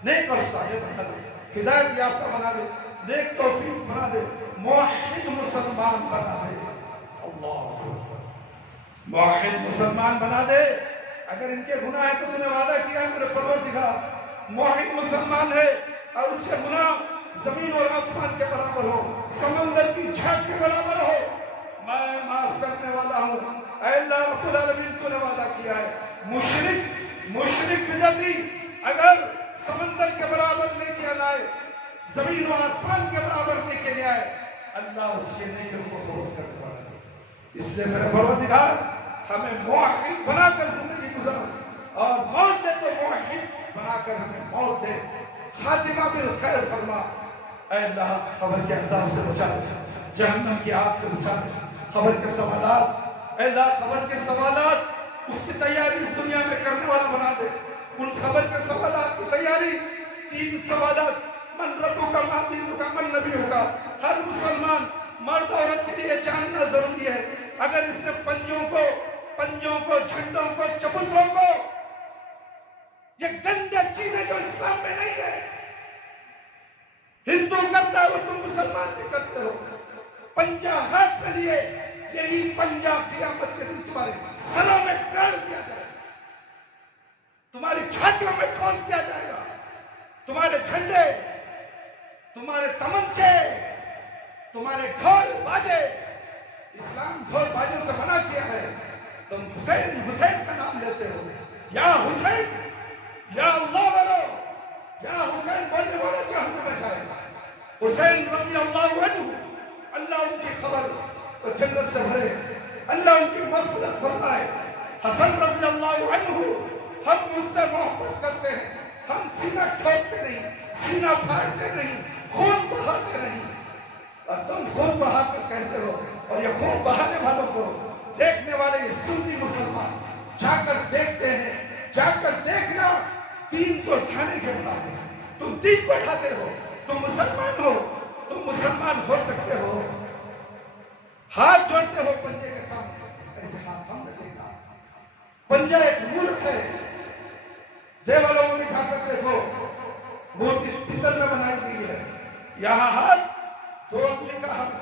نیک اور صالح بنا دے، ہدایت یافتہ بنا دے، نیک توفیق بنا دے، موحد مسلمان بنا دے، اللہ موحد مسلمان بنا دے۔ اگر ان کے گناہ ہے تو تم نے وعدہ کیا ہے میرے پروردگار موحد مسلمان ہے اور اس کے گناہ زمین اور آسمان کے برابر ہو، سمندر کی جھاگ کے برابر ہو، میں معاف کرنے والا ہوں، اے اللہ رب العالمین تو نے وعدہ کیا ہے مشرک بدعتی اگر سمندر کے برابر نیکیاں لائے، زمین و آسمان کے برابر نیکیاں لائے، اللہ اس کے نیکیوں کو قبول کرنے والا ہے۔ اس لیے میرے پروردگار ہمیں موحد بنا کر زندگی گزار اور موت دے تو موحد بنا کر ہمیں موت دے، خاتمہ بالخیر فرما، اے اللہ قبر کے عذاب سے بچا، جہنم کی آگ سے بچا، قبر کے سوالات، اے اللہ قبر کے سوالات اس کی تیاری اس دنیا میں کرنے والا بنا دے، ان خبر کے سوالات کی تیاری، 3 سوالات، من ربک ما دینک من نبیک، ہر مسلمان مرد عورت کے لیے جاننا ضروری ہے۔ اگر اس نے پنجوں کو جھنڈوں کو چبوتروں کو، یہ گندے چیزیں جو اسلام میں نہیں ہے، ہندو کرتا ہے وہ تم مسلمان بھی کرتے ہو، پنجہ ہاتھ میں لیے، یہی پنجہ قیامت کے دن تمہارے سروں میں گاڑ دیا جائے گا، تمہاری چھاتیوں میں ٹھونس دیا جائے گا، تمہارے جھنڈے، تمہارے تمنچے، تمہارے ڈھول باجے، اسلام ڈھول باجوں سے منع کیا ہے، تم حسین کا نام لیتے ہو، یا حسین، یا اللہ بولو، یا حسین بولنے والا جہنم میں جائے گا، حسین رضی اللہ عنہ، اللہ ان کی خبر جنت سے بھرے، اللہ ان کی مغفرت فرمائے، حسن رضی اللہ عنہ، ہم مجھ سے محبت کرتے ہیں، ہم سینہ ٹھوکتے نہیں، سینہ پھاڑتے نہیں، خون بہاتے نہیں، اور تم خون بہا کر کہتے ہو، اور یہ خون بہانے والوں کو دیکھنے والے یہ سنی مسلمان جا کر دیکھتے ہیں، جا کر دیکھنا دین کو اٹھانے کے بعد، تم دین کو اٹھاتے ہو، تم مسلمان ہو، تم مسلمان ہو سکتے ہو، ہاتھ جوڑتے ہو پنجے کے سامنے، ایسے ہاتھ ہم نے دیکھا، پنجہ ایک ملک ہے، دیوالوں میں اٹھا کر دیکھو، مورتی پیتل میں بنائی گئی ہے، یہاں ہاتھ 2 انگلی کا ہاتھ،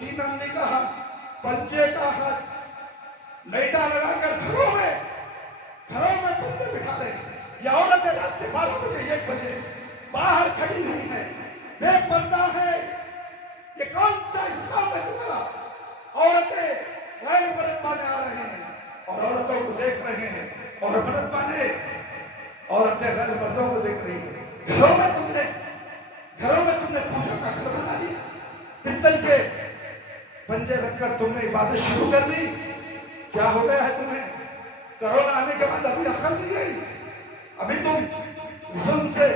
3 انگلی کا ہاتھ، پنجے کا ہاتھ، لائٹا لگا کر گھروں میں پنجے بٹھا رہے ہیں، یہ عورتیں رات کے 12 بجے 1 بجے باہر کھڑی ہوئی ہیں، بے پردہ ہے، یہ کون سا اسلام ہے تمہارا؟ عورتیں غیر مرد بانے آ رہے ہیں اور عورتوں کو دیکھ رہے ہیں، اور مرد بانے عورتیں غیر مردوں کو دیکھ رہی ہیں، گھروں میں تم نے پوجا کا گھر بنا لیا، پتل کے پنجے رکھ کر تم نے عبادت شروع کر دی، کیا ہو گیا ہے تمہیں؟ کرونا آنے کے بعد ابھی عقل نہیں آئی، ابھی تم ظلم سے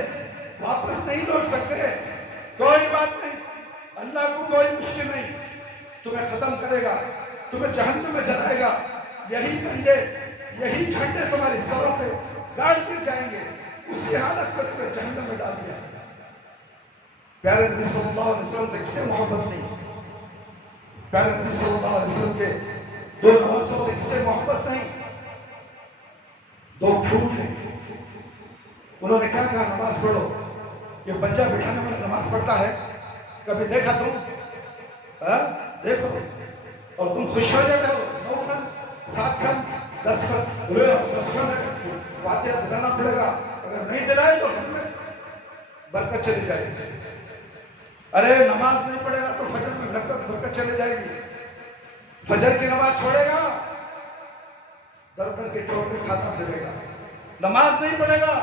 واپس نہیں لوٹ سکتے، کوئی بات نہیں، اللہ کو کوئی مشکل نہیں، تمہیں ختم کرے گا، تمہیں جہنم میں جلائے گا، یہی پنجے یہی جھنڈے تمہاری سروں پہ گاڑ دیے جائیں گے، اسی حالت میں تمہیں جہنم میں ڈال دیا۔ پیارے نبی صلی اللہ علیہ وسلم سے کسے محبت نہیں؟ پیارے نبی صلی اللہ علیہ وسلم کے 2 نواسوں سے کسے محبت نہیں؟ 2 پھوٹ ہیں، انہوں نے کیا کہا نماز پڑھو، یہ بنجا بٹھانے والا نماز پڑھتا ہے، کبھی دیکھا تم؟ دیکھو، اور تم خوش ہو جاتے ہو، 9 کھن 7 کھن 10 کھن 10 کھن فاتحہ دلانا پڑے گا، اگر نہیں دلائے تو گھر میں برکت چلی جائے گی، ارے نماز نہیں پڑھے گا تو فجر میں گھر تک برکت چلے جائے گی، فجر کی نماز چھوڑے گا در در کے ٹوٹ میں کھاتا پھرے گا، نماز نہیں پڑھے گا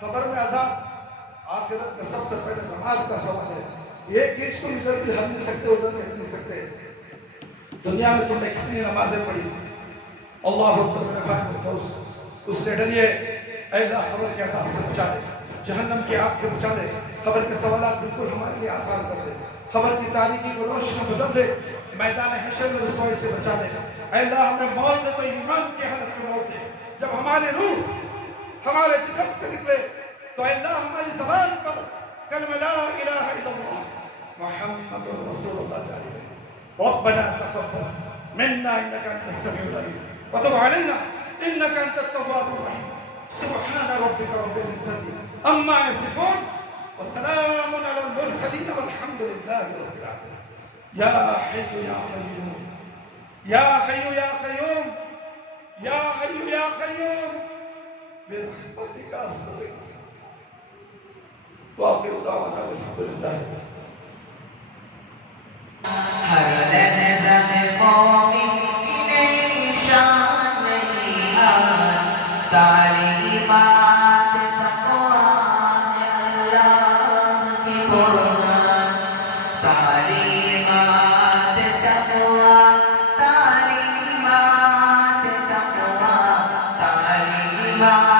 قبر میں عذاب، آخرت میں سب سے پہلے نماز کا سوال ہے، ایک اینچ تم ادھر بھی ہل نہیں سکتے ادھر بھی ہل نہیں سکتے، دنیا میں تم نے کتنی نمازیں پڑھی، اللہ اکبر میرے بھائی میرے دوست، اس نے ڈریے اے اللہ خبر کے عذاب سے بچا دے، جہنم کی آگ سے بچا دے، قبر کے سوالات بالکل ہمارے لیے آسان کر دے، قبر کی تاریکی کو روشن بدل دے، میدان حشر میں رسوائی سے بچا دے۔ اے اللہ ہمیں موت دے تو ایمان کی حالت میں موت دے، جب ہماری روح ہمارے جسم سے نکلے تو اے اللہ ہماری زبان پر کلمہ لا الہ الا اللہ محمد رسول اللہ جاری رہے۔ ربنا تقبل منا انك انت السميع العليم وتب علينا انك انت التواب الرحيم سبحان ربك رب العزة عما يصفون وسلام على المرسلين والحمد لله رب العالمين۔ يا حي يا قيوم يا حي يا قيوم يا حي يا قيوم برحمتك استغيث واخر دعوانا والحمد لله۔ ہر لحظہ قومی کی نئی شان نئی آن، تعلیمات تقویٰ اللہ کی قرآن، تعلیمات تقویٰ، تعلیمات تقویٰ، تعلیمات